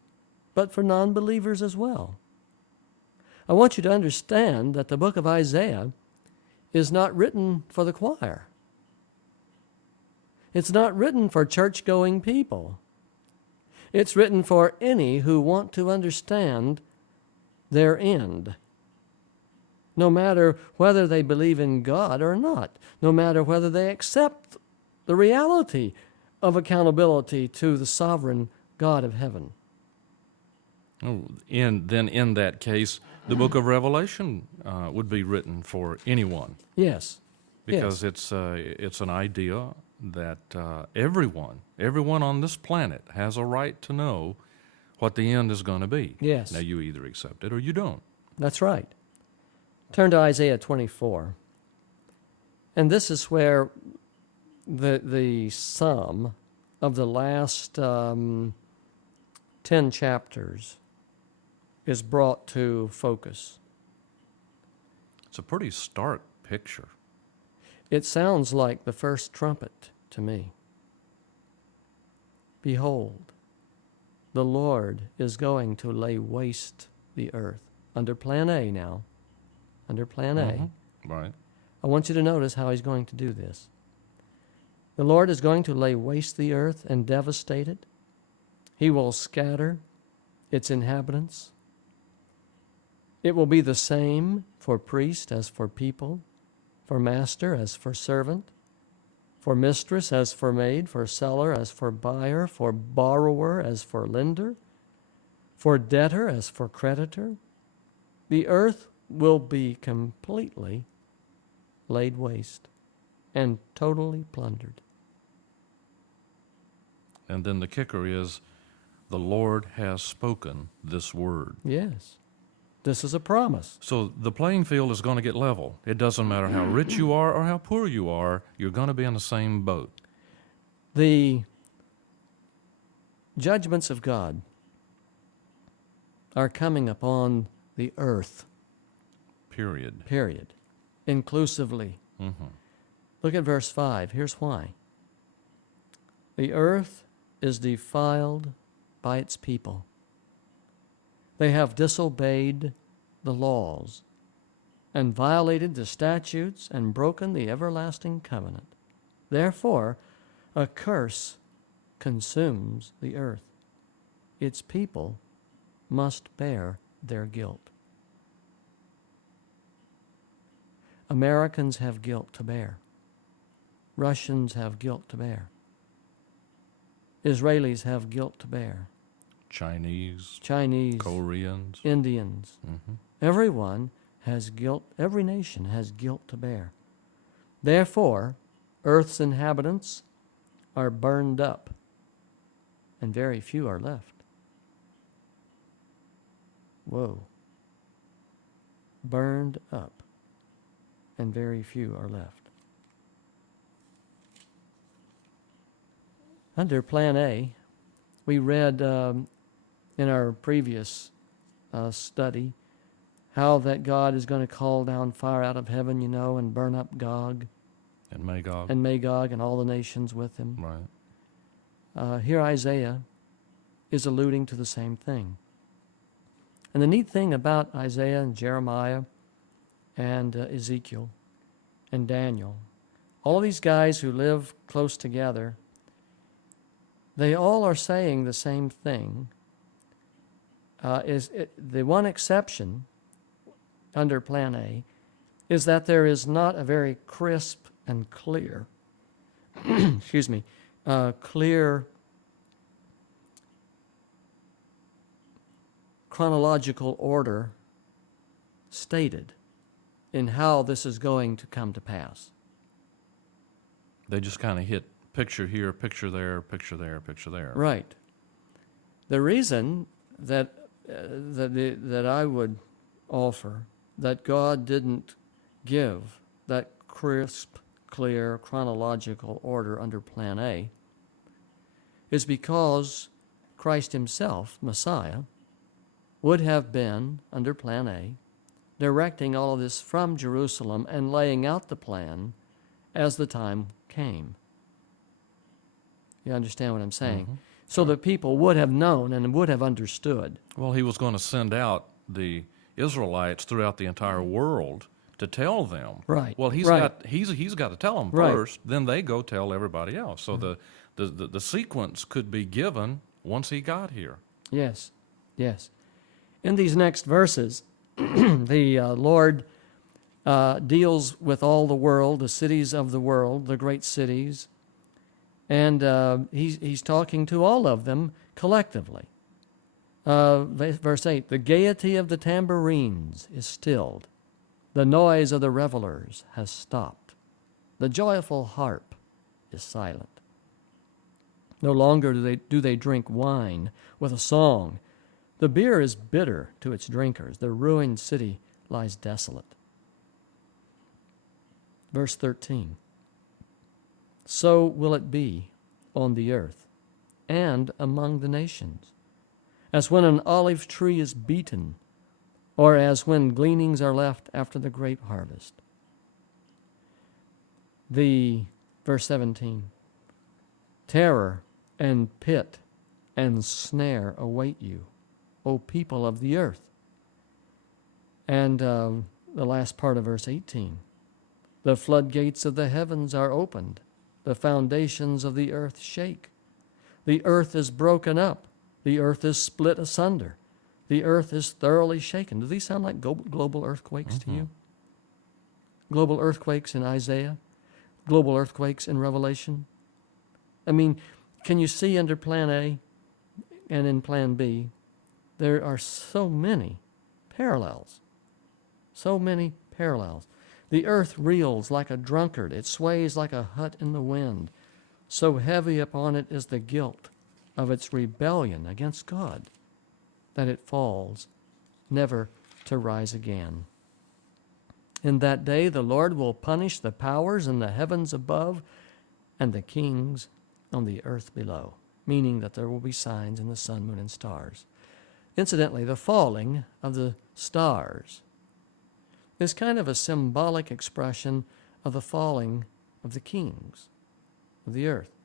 but for non-believers as well. I want you to understand that the book of Isaiah is not written for the choir. It's not written for church-going people. It's written for any who want to understand their end, no matter whether they believe in God or not, no matter whether they accept the reality of accountability to the sovereign God of heaven. Oh, and then in that case, the book of Revelation would be written for anyone, Yes. because it's an idea that everyone on this planet has a right to know what the end is going to be. Yes. Now, you either accept it or you don't. That's right. Turn to Isaiah 24. And this is where the sum of the last 10 chapters is brought to focus. It's a pretty stark picture. It sounds like the first trumpet to me. Behold, the Lord is going to lay waste the earth. Under plan A now. Under plan A. Mhm. Right. I want you to notice how he's going to do this. The Lord is going to lay waste the earth and devastate it. He will scatter its inhabitants. It will be the same for priest as for people, for master as for servant, for mistress as for maid, for seller as for buyer, for borrower as for lender, for debtor as for creditor. The earth will be completely laid waste and totally plundered. And then the kicker is, the Lord has spoken this word. Yes. This is a promise. So the playing field is going to get level. It doesn't matter how rich you are or how poor you are, you're going to be in the same boat. The judgments of God are coming upon the earth, Period. period, inclusively. Mm-hmm. Look at verse 5. Here's why. The earth is defiled by its people. They have disobeyed the laws and violated the statutes and broken the everlasting covenant. Therefore, a curse consumes the earth. Its people must bear their guilt. Americans have guilt to bear. Russians have guilt to bear. Israelis have guilt to bear. Chinese, Chinese, Koreans. Indians. Mm-hmm. Everyone has guilt. Every nation has guilt to bear. Therefore, earth's inhabitants are burned up, and very few are left. Whoa. Burned up, and very few are left. Under Plan A, we read in our previous study how that God is going to call down fire out of heaven, and burn up Gog And Magog. and Magog and all the nations with him. Right. Here Isaiah is alluding to the same thing. And the neat thing about Isaiah and Jeremiah and Ezekiel and Daniel, all of these guys who live close together, they all are saying the same thing. The one exception under Plan A is that there is not a very crisp and clear, clear chronological order stated in how this is going to come to pass. They just kind of hit picture here, picture there, picture there, picture there. Right. The reason that that I would offer that God didn't give that crisp, clear chronological order under Plan A is because Christ himself, Messiah, would have been, under Plan A, directing all of this from Jerusalem and laying out the plan as the time came. You understand what I'm saying? Mm-hmm. So that people would have known and would have understood. Well, he was going to send out the Israelites throughout the entire world to tell them. Right. Well, he's right. got to tell them Right. first, then they go tell everybody else. So the sequence could be given once he got here. Yes, yes. In these next verses, the Lord deals with all the world, the cities of the world, the great cities, and he's talking to all of them collectively. Verse 8, the gaiety of the tambourines is stilled. The noise of the revelers has stopped. The joyful harp is silent. No longer do they drink wine with a song. The beer is bitter to its drinkers. The ruined city lies desolate. Verse 13. So will it be on the earth and among the nations, as when an olive tree is beaten, or as when gleanings are left after the grape harvest. Verse 17, terror and pit and snare await you, O people of the earth. And the last part of verse 18, the floodgates of the heavens are opened, the foundations of the earth shake. The earth is broken up, the earth is split asunder. The earth is thoroughly shaken. Do these sound like global earthquakes to you? Global earthquakes in Isaiah? Global earthquakes in Revelation? I mean, can you see under Plan A and in Plan B, there are so many parallels. So many parallels. The earth reels like a drunkard. It sways like a hut in the wind. So heavy upon it is the guilt of its rebellion against God, that it falls, never to rise again. In that day the Lord will punish the powers in the heavens above and the kings on the earth below, meaning that there will be signs in the sun, moon, and stars. Incidentally, the falling of the stars is kind of a symbolic expression of the falling of the kings of the earth.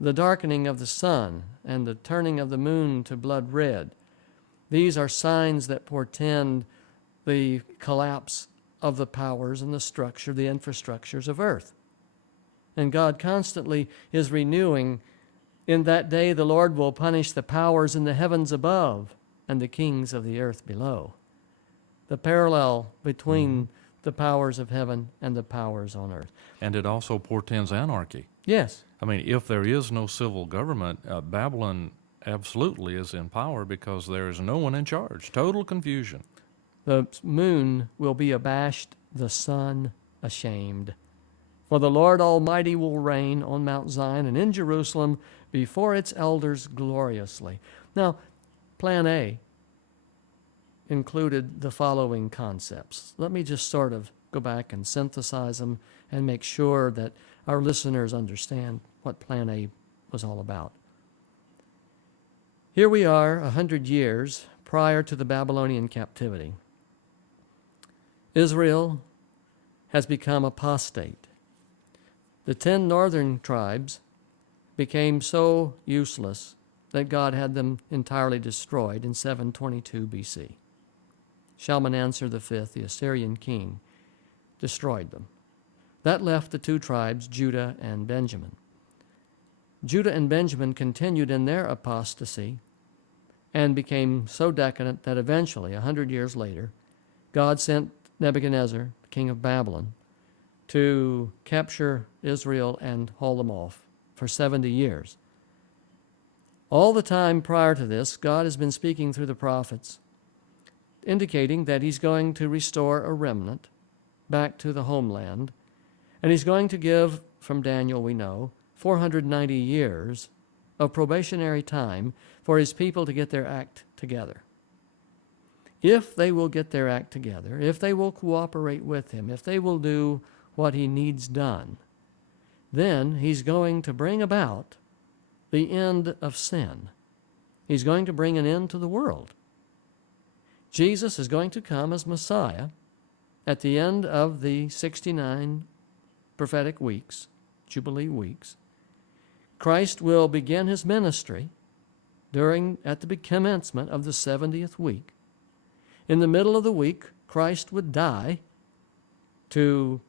The darkening of the sun and the turning of the moon to blood red, these are signs that portend the collapse of the powers and the structure, the infrastructures of earth. And God constantly is renewing, in that day the Lord will punish the powers in the heavens above and the kings of the earth below. The parallel between the powers of heaven and the powers on earth. And it also portends anarchy. Yes. I mean, if there is no civil government, Babylon absolutely is in power because there is no one in charge. Total confusion. The moon will be abashed, the sun ashamed, For the Lord Almighty will reign on Mount Zion and in Jerusalem before its elders gloriously. Now, Plan A included the following concepts. Let me just sort of go back and synthesize them and make sure that our listeners understand what Plan A was all about. Here we are 100 years prior to the Babylonian captivity. Israel has become apostate. The 10 northern tribes became so useless that God had them entirely destroyed in 722 BC. Shalmaneser V, the Assyrian king, destroyed them. That left the 2 tribes, Judah and Benjamin. Judah and Benjamin continued in their apostasy and became so decadent that eventually, 100 years later, God sent Nebuchadnezzar, king of Babylon, to capture Israel and haul them off for 70 years. All the time prior to this, God has been speaking through the prophets, indicating that he's going to restore a remnant back to the homeland, and he's going to give, from Daniel we know, 490 years of probationary time for his people to get their act together. If they will get their act together, if they will cooperate with him, if they will do what he needs done, then he's going to bring about the end of sin. He's going to bring an end to the world. Jesus is going to come as Messiah at the end of the 69 prophetic weeks, Jubilee weeks. Christ will begin his ministry at the commencement of the 70th week. In the middle of the week, Christ would die to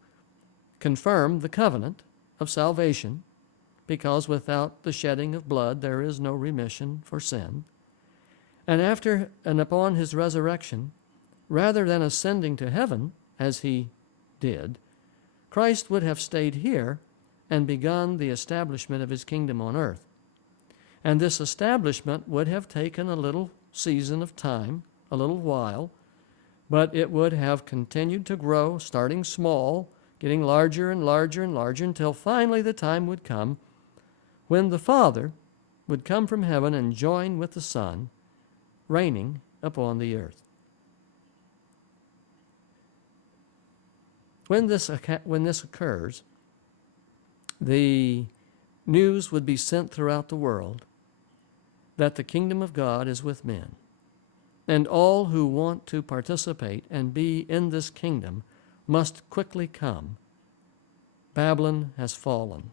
confirm the covenant of salvation, because without the shedding of blood there is no remission for sin. And after and upon his resurrection, rather than ascending to heaven, as he did, Christ would have stayed here and begun the establishment of his kingdom on earth. And this establishment would have taken a little season of time, a little while, but it would have continued to grow, starting small, getting larger and larger and larger, until finally the time would come when the Father would come from heaven and join with the Son, reigning upon the earth. When this occurs, the news would be sent throughout the world that the kingdom of God is with men, and all who want to participate and be in this kingdom must quickly come. Babylon has fallen.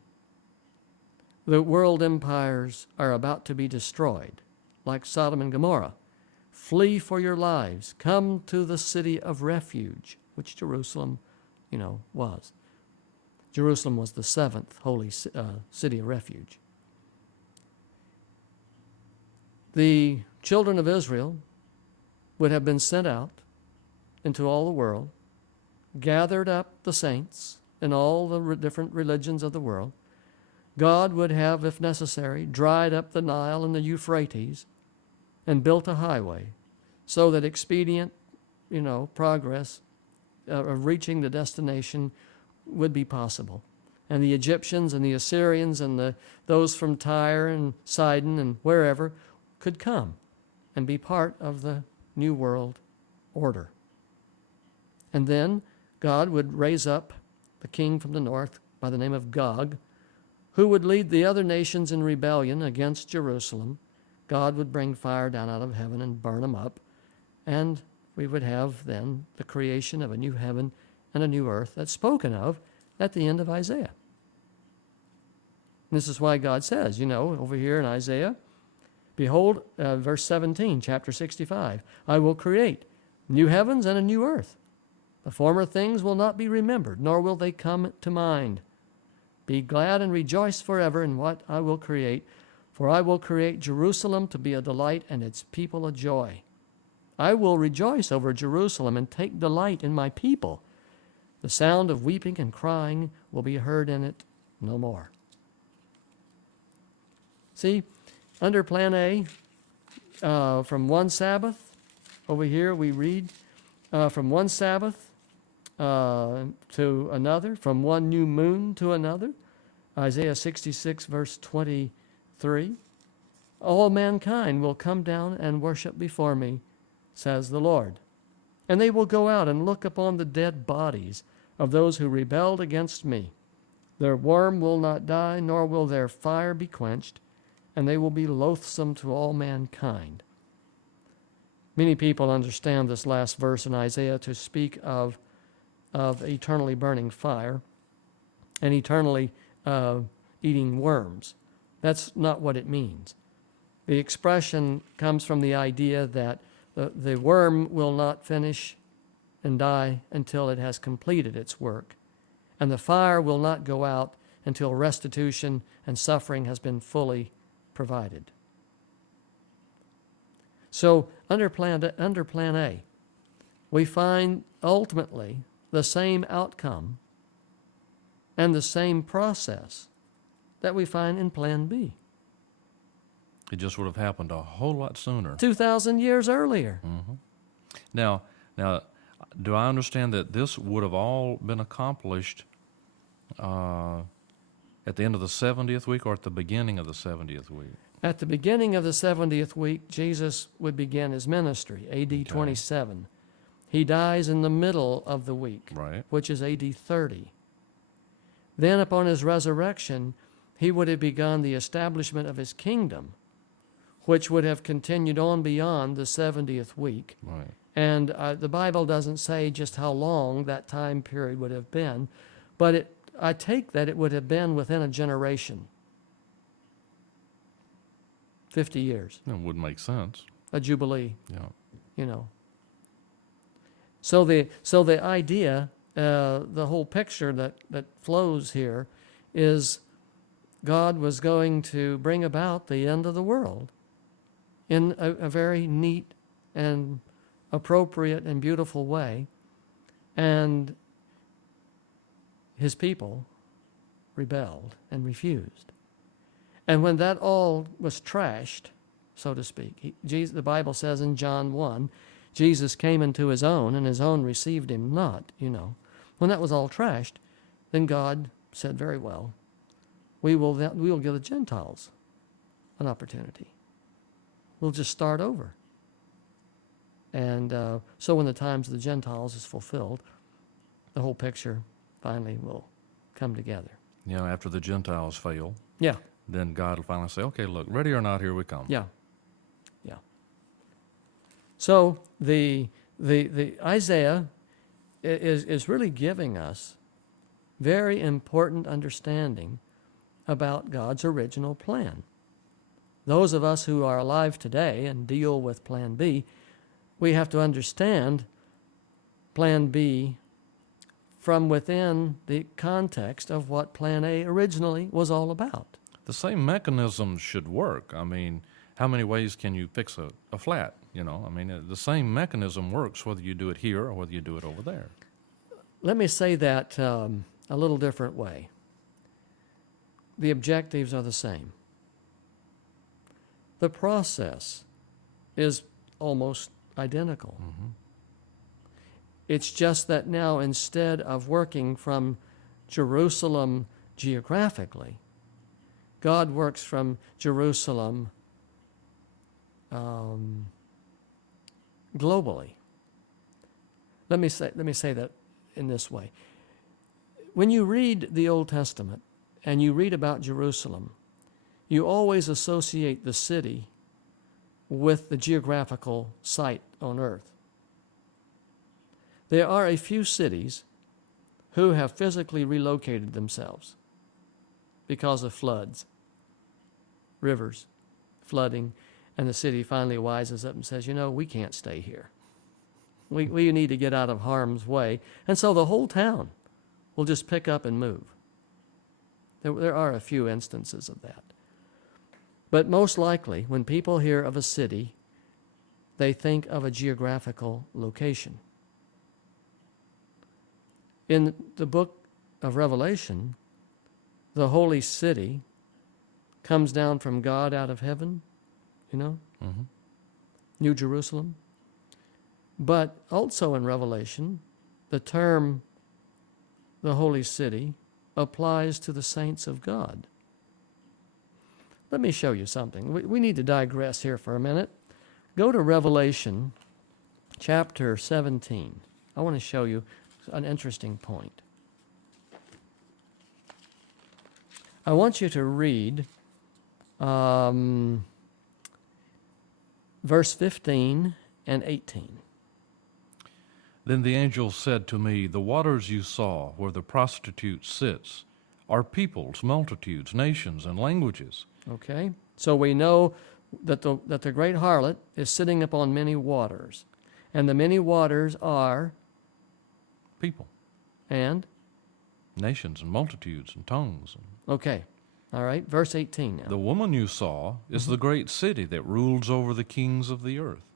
The world empires are about to be destroyed, like Sodom and Gomorrah. Flee for your lives. Come to the city of refuge, which Jerusalem, was. Jerusalem was the 7th holy city of refuge. The children of Israel would have been sent out into all the world, gathered up the saints in all the different religions of the world. God would have, if necessary, dried up the Nile and the Euphrates and built a highway so that expedient, progress of reaching the destination would be possible. And the Egyptians and the Assyrians and those from Tyre and Sidon and wherever could come and be part of the New World Order. And then God would raise up the king from the north by the name of Gog, who would lead the other nations in rebellion against Jerusalem. God would bring fire down out of heaven and burn them up, and we would have then the creation of a new heaven and a new earth that's spoken of at the end of Isaiah. And this is why God says, over here in Isaiah, behold, verse 17, chapter 65, I will create new heavens and a new earth. The former things will not be remembered, nor will they come to mind. Be glad and rejoice forever in what I will create, for I will create Jerusalem to be a delight and its people a joy. I will rejoice over Jerusalem and take delight in my people. The sound of weeping and crying will be heard in it no more. See, under Plan A, from one Sabbath, over here we read, from one Sabbath to another, from one new moon to another. Isaiah 66, verse 23. All mankind will come down and worship before me, says the Lord. And they will go out and look upon the dead bodies of those who rebelled against me. Their worm will not die, nor will their fire be quenched, and they will be loathsome to all mankind. Many people understand this last verse in Isaiah to speak of eternally burning fire and eternally eating worms. That's not what it means. The expression comes from the idea that the worm will not finish and die until it has completed its work, and the fire will not go out until restitution and suffering has been fully provided. So under Plan A, we find ultimately the same outcome and the same process that we find in Plan B. It just would have happened a whole lot sooner. 2,000 years earlier. Now, do I understand that this would have all been accomplished at the end of the 70th week or at the beginning of the 70th week? At the beginning of the 70th week, Jesus would begin his ministry, AD 27. He dies in the middle of the week, Right. which is AD 30. Then upon his resurrection, he would have begun the establishment of his kingdom, which would have continued on beyond the 70th week. Right. And the Bible doesn't say just how long that time period would have been, but I take that it would have been within a generation. 50 years, It would make sense. a jubilee, Yeah. you know. So the idea, the whole picture that flows here is God was going to bring about the end of the world in a very neat and appropriate and beautiful way. And his people rebelled and refused. And when that all was trashed, so to speak, the Bible says in John 1, Jesus came into his own, and his own received him not, you know. When that was all trashed, then God said, very well, we will give the Gentiles an opportunity. We'll just start over. And so when the times of the Gentiles is fulfilled, the whole picture finally will come together. You know, after the Gentiles fail, Yeah, then God will finally say, okay, look, ready or not, here we come. yeah. So the Isaiah is really giving us very important understanding about God's original plan. Those of us who are alive today and deal with Plan B, we have to understand Plan B from within the context of what Plan A originally was all about. The same mechanism should work. I mean, how many ways can you fix a flat? You know, I mean, the same mechanism works whether you do it here or whether you do it over there. Let me say that a little different way. The objectives are the same. The process is almost identical. It's just that now, instead of working from Jerusalem geographically, God works from Jerusalem globally. Let me say that in this way. When you read the Old Testament and you read about Jerusalem, you always associate the city with the geographical site on earth. There are a few cities who have physically relocated themselves because of floods, rivers, flooding, and the city finally wises up and says, you know, we can't stay here. We need to get out of harm's way. And so the whole town will just pick up and move. There are a few instances of that. But most likely, when people hear of a city, they think of a geographical location. In the book of Revelation, the holy city comes down from God out of heaven, you know, New Jerusalem. But also in Revelation, the term the holy city, applies to the saints of God. Let me show you something. We need to digress here for a minute. Go to Revelation chapter 17. I want to show you an interesting point. I want you to read verse 15 and 18. Then the angel said to me, the waters you saw where the prostitute sits are peoples, multitudes, nations, and languages. Okay? So we know that the great harlot is sitting upon many waters. And the many waters are, People, and? nations, and multitudes, and tongues. Okay. All right. Verse 18 now. The woman you saw is the great city that rules over the kings of the earth.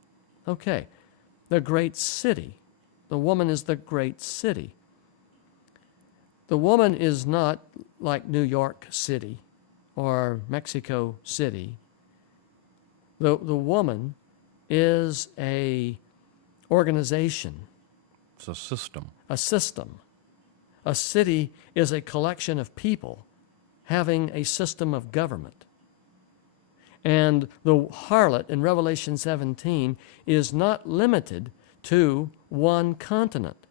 Okay. The great city. The woman is the great city. The woman is not like New York City or Mexico City. The woman is a organization, It's a system. a system. A city is a collection of people having a system of government. And the harlot in Revelation 17 is not limited to one continent.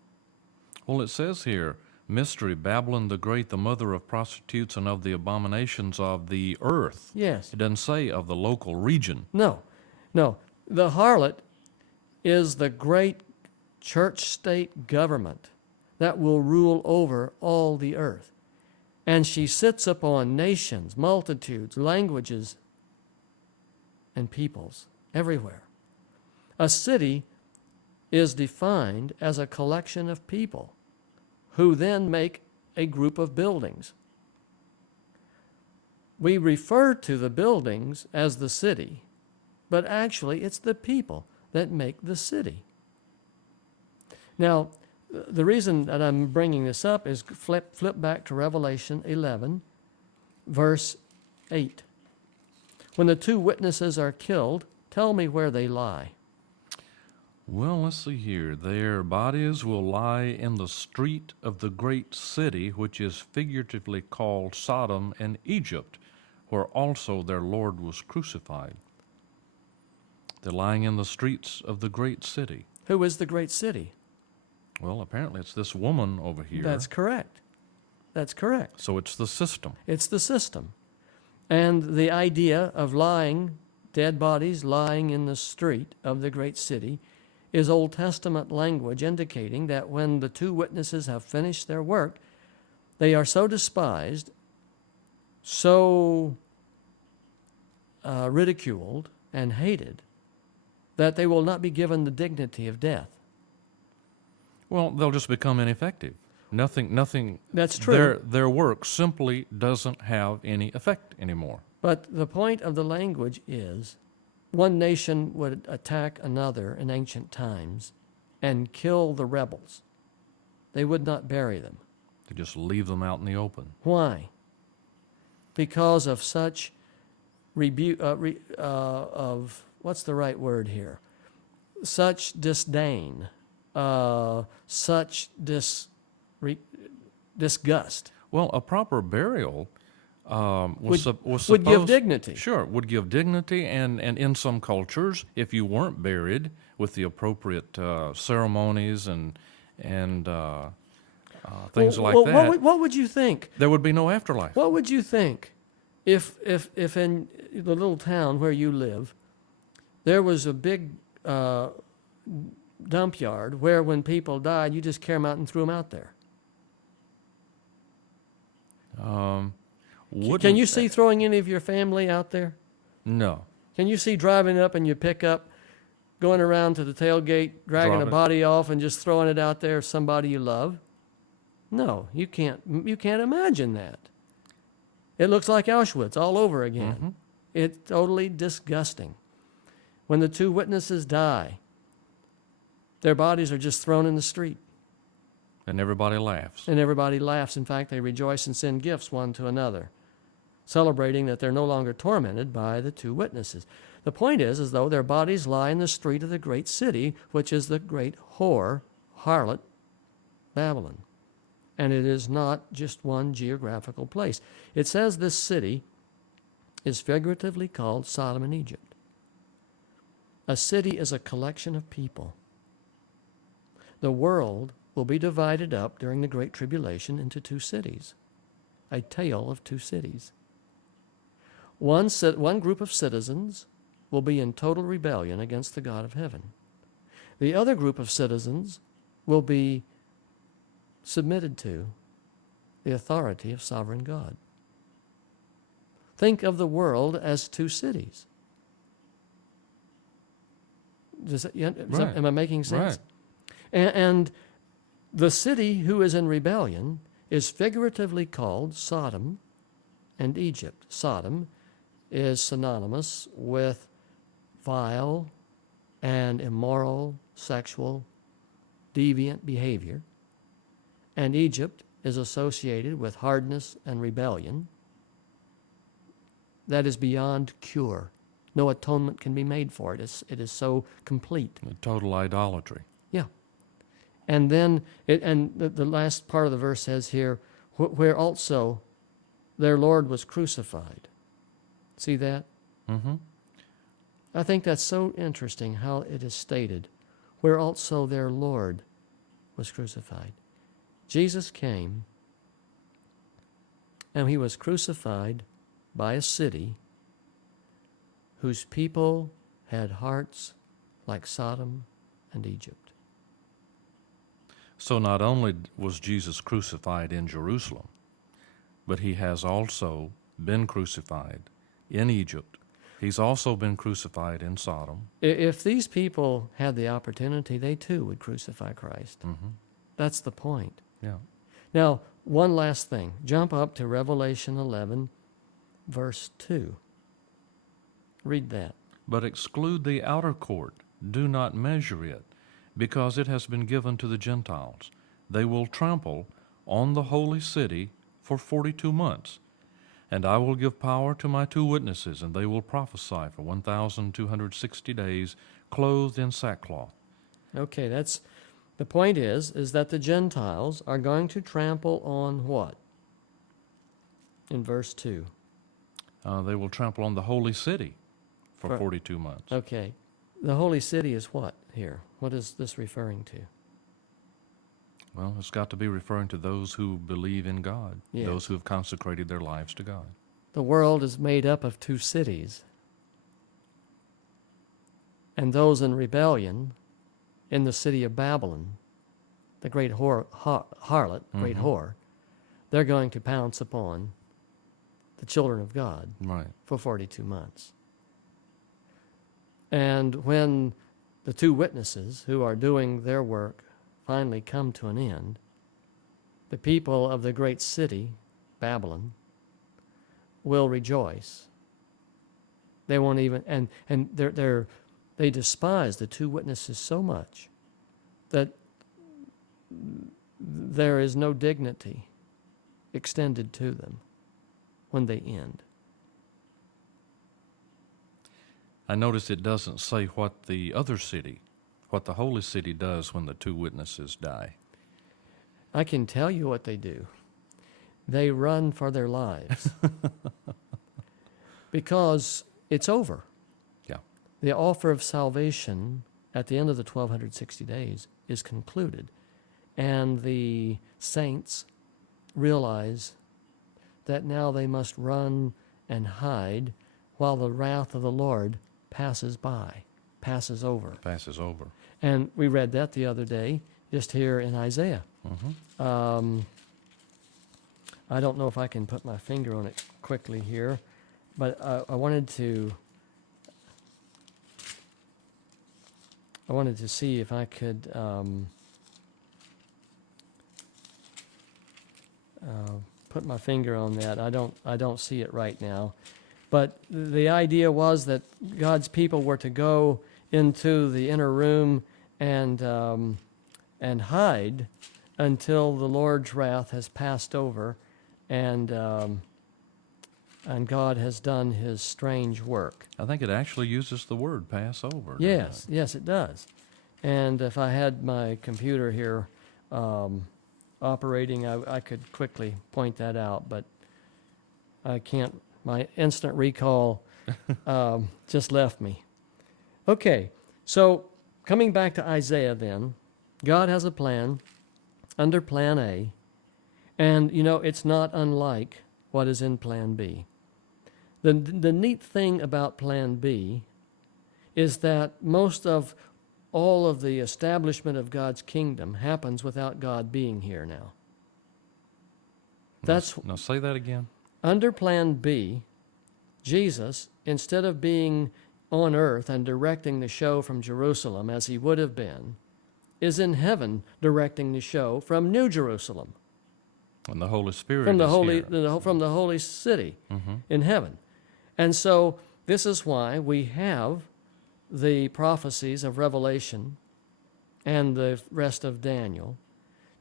Well, it says here, mystery, Babylon the Great, the mother of prostitutes and of the abominations of the earth. Yes. It doesn't say of the local region. No. The harlot is the great church-state government that will rule over all the earth. And she sits upon nations, multitudes, languages, and peoples everywhere. A city is defined as a collection of people who then make a group of buildings. We refer to the buildings as the city, but actually it's the people that make the city. Now, the reason that I'm bringing this up is flip back to Revelation 11, verse 8. When the two witnesses are killed, tell me where they lie. Well, let's see here. Their bodies will lie in the street of the great city, which is figuratively called Sodom and Egypt, where also their Lord was crucified. They're lying in the streets of the great city. Who is the great city? Well, apparently it's this woman over here. That's correct. That's correct. So it's the system. It's the system. And the idea of dead bodies lying in the street of the great city is Old Testament language indicating that when the two witnesses have finished their work, they are so despised, so ridiculed and hated, that they will not be given the dignity of death. Well, they'll just become ineffective. Nothing. That's true. Their work simply doesn't have any effect anymore. But the point of the language is one nation would attack another in ancient times and kill the rebels. They would not bury them. They just leave them out in the open. Why? Because of such of what's the right word here? Such disdain, such disgust. Well, a proper burial was supposed would give dignity. Sure, would give dignity, and in some cultures, if you weren't buried with the appropriate ceremonies and things like that, what would you think? there would be no afterlife. What would you think if in the little town where you live, there was a big dump yard where when people died, you just carry them out and threw them out there? Can you see throwing any of your family out there? No. Can you see driving up in your pickup, going around to the tailgate, dragging a body off and just throwing it out there, somebody you love? No, you can't imagine that. It looks like Auschwitz all over again. Mm-hmm. It's totally disgusting. When the two witnesses die, their bodies are just thrown in the street. And everybody laughs. And everybody laughs. In fact, they rejoice and send gifts one to another, celebrating that they're no longer tormented by the two witnesses. The point is, as though their bodies lie in the street of the great city, which is the great whore, harlot, Babylon. And it is not just one geographical place. It says this city is figuratively called Sodom and Egypt. A city is a collection of people. The world will be divided up during the Great Tribulation into two cities, a tale of two cities. One group of citizens will be in total rebellion against the God of heaven. The other group of citizens will be submitted to the authority of sovereign God. Think of the world as two cities. Right. Am I making sense? Right. And the city who is in rebellion is figuratively called Sodom and Egypt. Sodom is synonymous with vile and immoral, sexual, deviant behavior. And Egypt is associated with hardness and rebellion that is beyond cure. No atonement can be made for it. It is so complete. Total idolatry. Yeah. And then, the last part of the verse says here, where also their Lord was crucified. See that? Mm-hmm. I think that's so interesting how it is stated, where also their Lord was crucified. Jesus came, and he was crucified by a city whose people had hearts like Sodom and Egypt. So not only was Jesus crucified in Jerusalem, but he has also been crucified in Egypt. He's also been crucified in Sodom. If these people had the opportunity, they too would crucify Christ. Mm-hmm. That's the point. Yeah. Now, one last thing. Jump up to Revelation 11, verse 2. Read that. But exclude the outer court. Do not measure it, because it has been given to the Gentiles. They will trample on the holy city for 42 months. And I will give power to my 2 witnesses, and they will prophesy for 1,260 days, clothed in sackcloth. Okay, the point is that the Gentiles are going to trample on what? In verse 2. They will trample on the holy city for For- 42 months. Okay. The holy city is what here? What is this referring to? Well, it's got to be referring to those who believe in God, Yes. those who have consecrated their lives to God. The world is made up of 2 cities. And those in rebellion in the city of Babylon, the great harlot, great Mhm. whore, they're going to pounce upon the children of God Right. for 42 months. And when the 2 witnesses who are doing their work finally come to an end, the people of the great city, Babylon, will rejoice. They won't even, and they despise the 2 witnesses so much that there is no dignity extended to them when they end. I notice it doesn't say what the other city, what the holy city does when the 2 witnesses die. I can tell you what they do. They run for their lives because it's over. Yeah. The offer of salvation at the end of the 1260 days is concluded, and the saints realize that now they must run and hide while the wrath of the Lord passes by, passes over. Passes over. And we read that the other day, just here in Isaiah. Mm-hmm. I don't know if I can put my finger on it quickly here, but I wanted to see if I could put my finger on that. I don't see it right now. But the idea was that God's people were to go into the inner room and hide until the Lord's wrath has passed over, and God has done His strange work. I think it actually uses the word Passover. doesn't Yes, it does. And if I had my computer here operating, I could quickly point that out, but I can't. My instant recall just left me. Okay, so coming back to Isaiah then, God has a plan under Plan A, and it's not unlike what is in Plan B. The neat thing about Plan B is that most of all of the establishment of God's kingdom happens without God being here now. Now say that again. Under Plan B, Jesus, instead of being on earth and directing the show from Jerusalem as he would have been, is in heaven directing the show from New Jerusalem. And the Holy Spirit From the is from the holy city here. in heaven. And so this is why we have the prophecies of Revelation and the rest of Daniel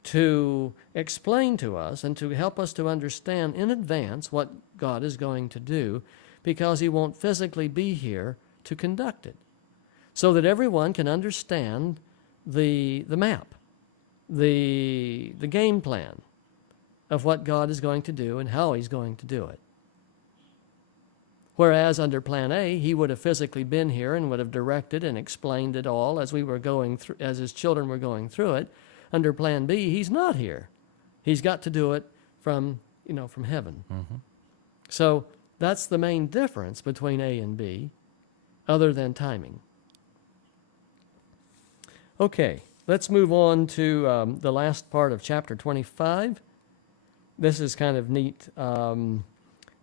to explain to us and to help us to understand in advance what God is going to do, because he won't physically be here to conduct it, so that everyone can understand the map, the game plan of what God is going to do and how he's going to do it. Whereas under Plan A, he would have physically been here and would have directed and explained it all as we were going through, as his children were going through it. Under Plan B, he's not here. He's got to do it from heaven. So that's the main difference between A and B, other than timing. Okay, let's move on to the last part of chapter 25. This is kind of neat.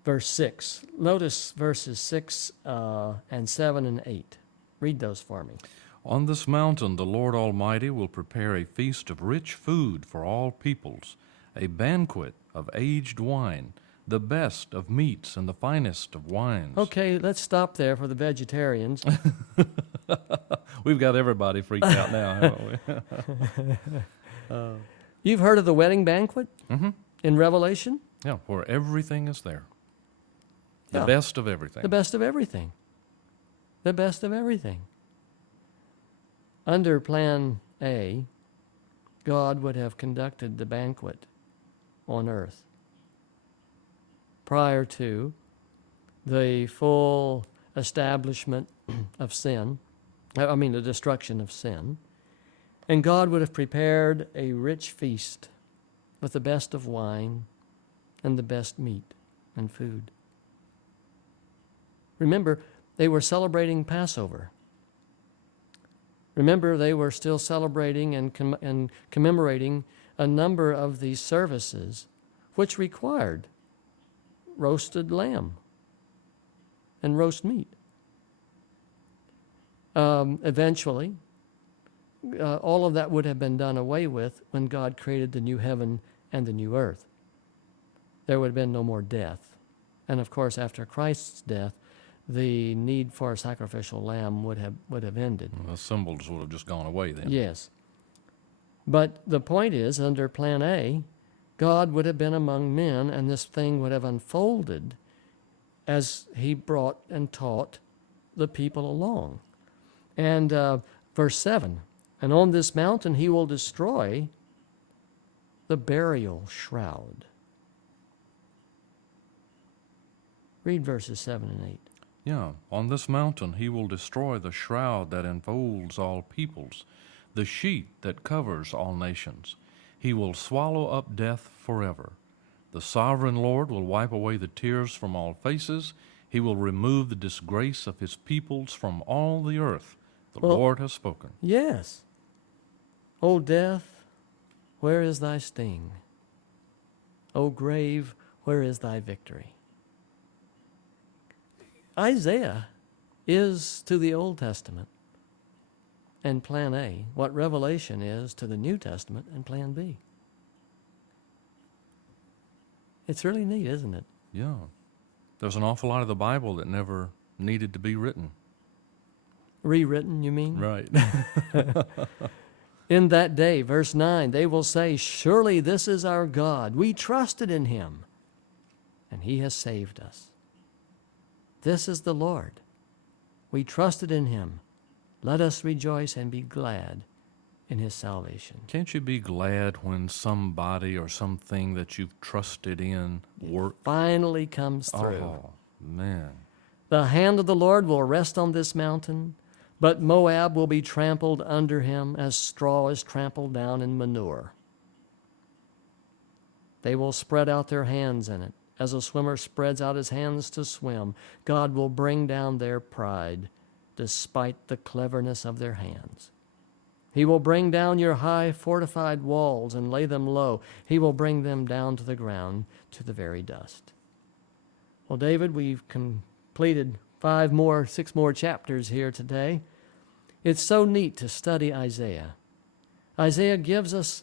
Verse 6. Notice verses 6 and 7 and 8. Read those for me. On this mountain the Lord Almighty will prepare a feast of rich food for all peoples, a banquet of aged wine, the best of meats and the finest of wines. Okay, let's stop there for the vegetarians. We've got everybody freaked out now, haven't we? You've heard of the wedding banquet Mm-hmm. in Revelation? Yeah, where everything is there. The Yeah. best of everything. The best of everything. The best of everything. Under Plan A, God would have conducted the banquet on earth prior to the full establishment of sin, the destruction of sin. And God would have prepared a rich feast with the best of wine and the best meat and food. Remember, they were celebrating Passover. Remember, they were still celebrating and commemorating a number of these services which required roasted lamb and roast meat. Eventually, all of that would have been done away with when God created the new heaven and the new earth. There would have been no more death. And of course, after Christ's death, the need for a sacrificial lamb would have ended. The symbols would have just gone away then. Yes. But the point is, under Plan A, God would have been among men, and this thing would have unfolded as he brought and taught the people along. And verse 7, and on this mountain he will destroy the burial shroud. Read verses 7 and 8. Yeah, on this mountain he will destroy the shroud that enfolds all peoples, the sheet that covers all nations. He will swallow up death forever. The sovereign Lord will wipe away the tears from all faces. He will remove the disgrace of his peoples from all the earth. The Well, Lord has spoken. Yes. O death, where is thy sting? O grave, where is thy victory? Isaiah is to the Old Testament and Plan A what Revelation is to the New Testament and Plan B. It's really neat, isn't it? Yeah. There's an awful lot of the Bible that never needed to be written. Rewritten, you mean? Right. In that day, verse 9, they will say, surely this is our God. We trusted in him, and he has saved us. This is the Lord. We trusted in him. Let us rejoice and be glad in his salvation. Can't you be glad when somebody or something that you've trusted in works? Finally comes through. Oh, man. The hand of the Lord will rest on this mountain, but Moab will be trampled under him as straw is trampled down in manure. They will spread out their hands in it, as a swimmer spreads out his hands to swim. God will bring down their pride, despite the cleverness of their hands. He will bring down your high fortified walls and lay them low. He will bring them down to the ground, to the very dust. Well, David, we've completed 6 more chapters here today. It's so neat to study Isaiah. Isaiah gives us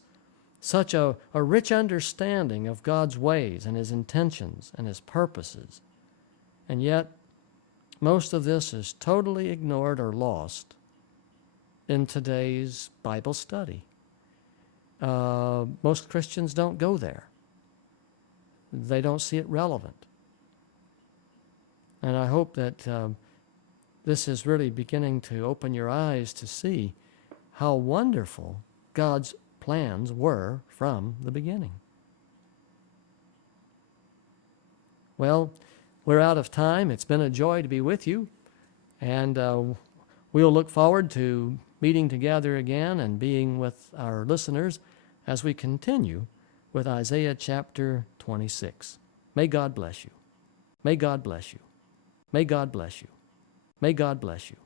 such a rich understanding of God's ways and his intentions and his purposes. And yet, most of this is totally ignored or lost in today's Bible study. Most Christians don't go there. They don't see it relevant. And I hope that this is really beginning to open your eyes to see how wonderful God's plans were from the beginning. Well, we're out of time. It's been a joy to be with you, and we'll look forward to meeting together again and being with our listeners as we continue with Isaiah chapter 26. May God bless you. May God bless you. May God bless you. May God bless you.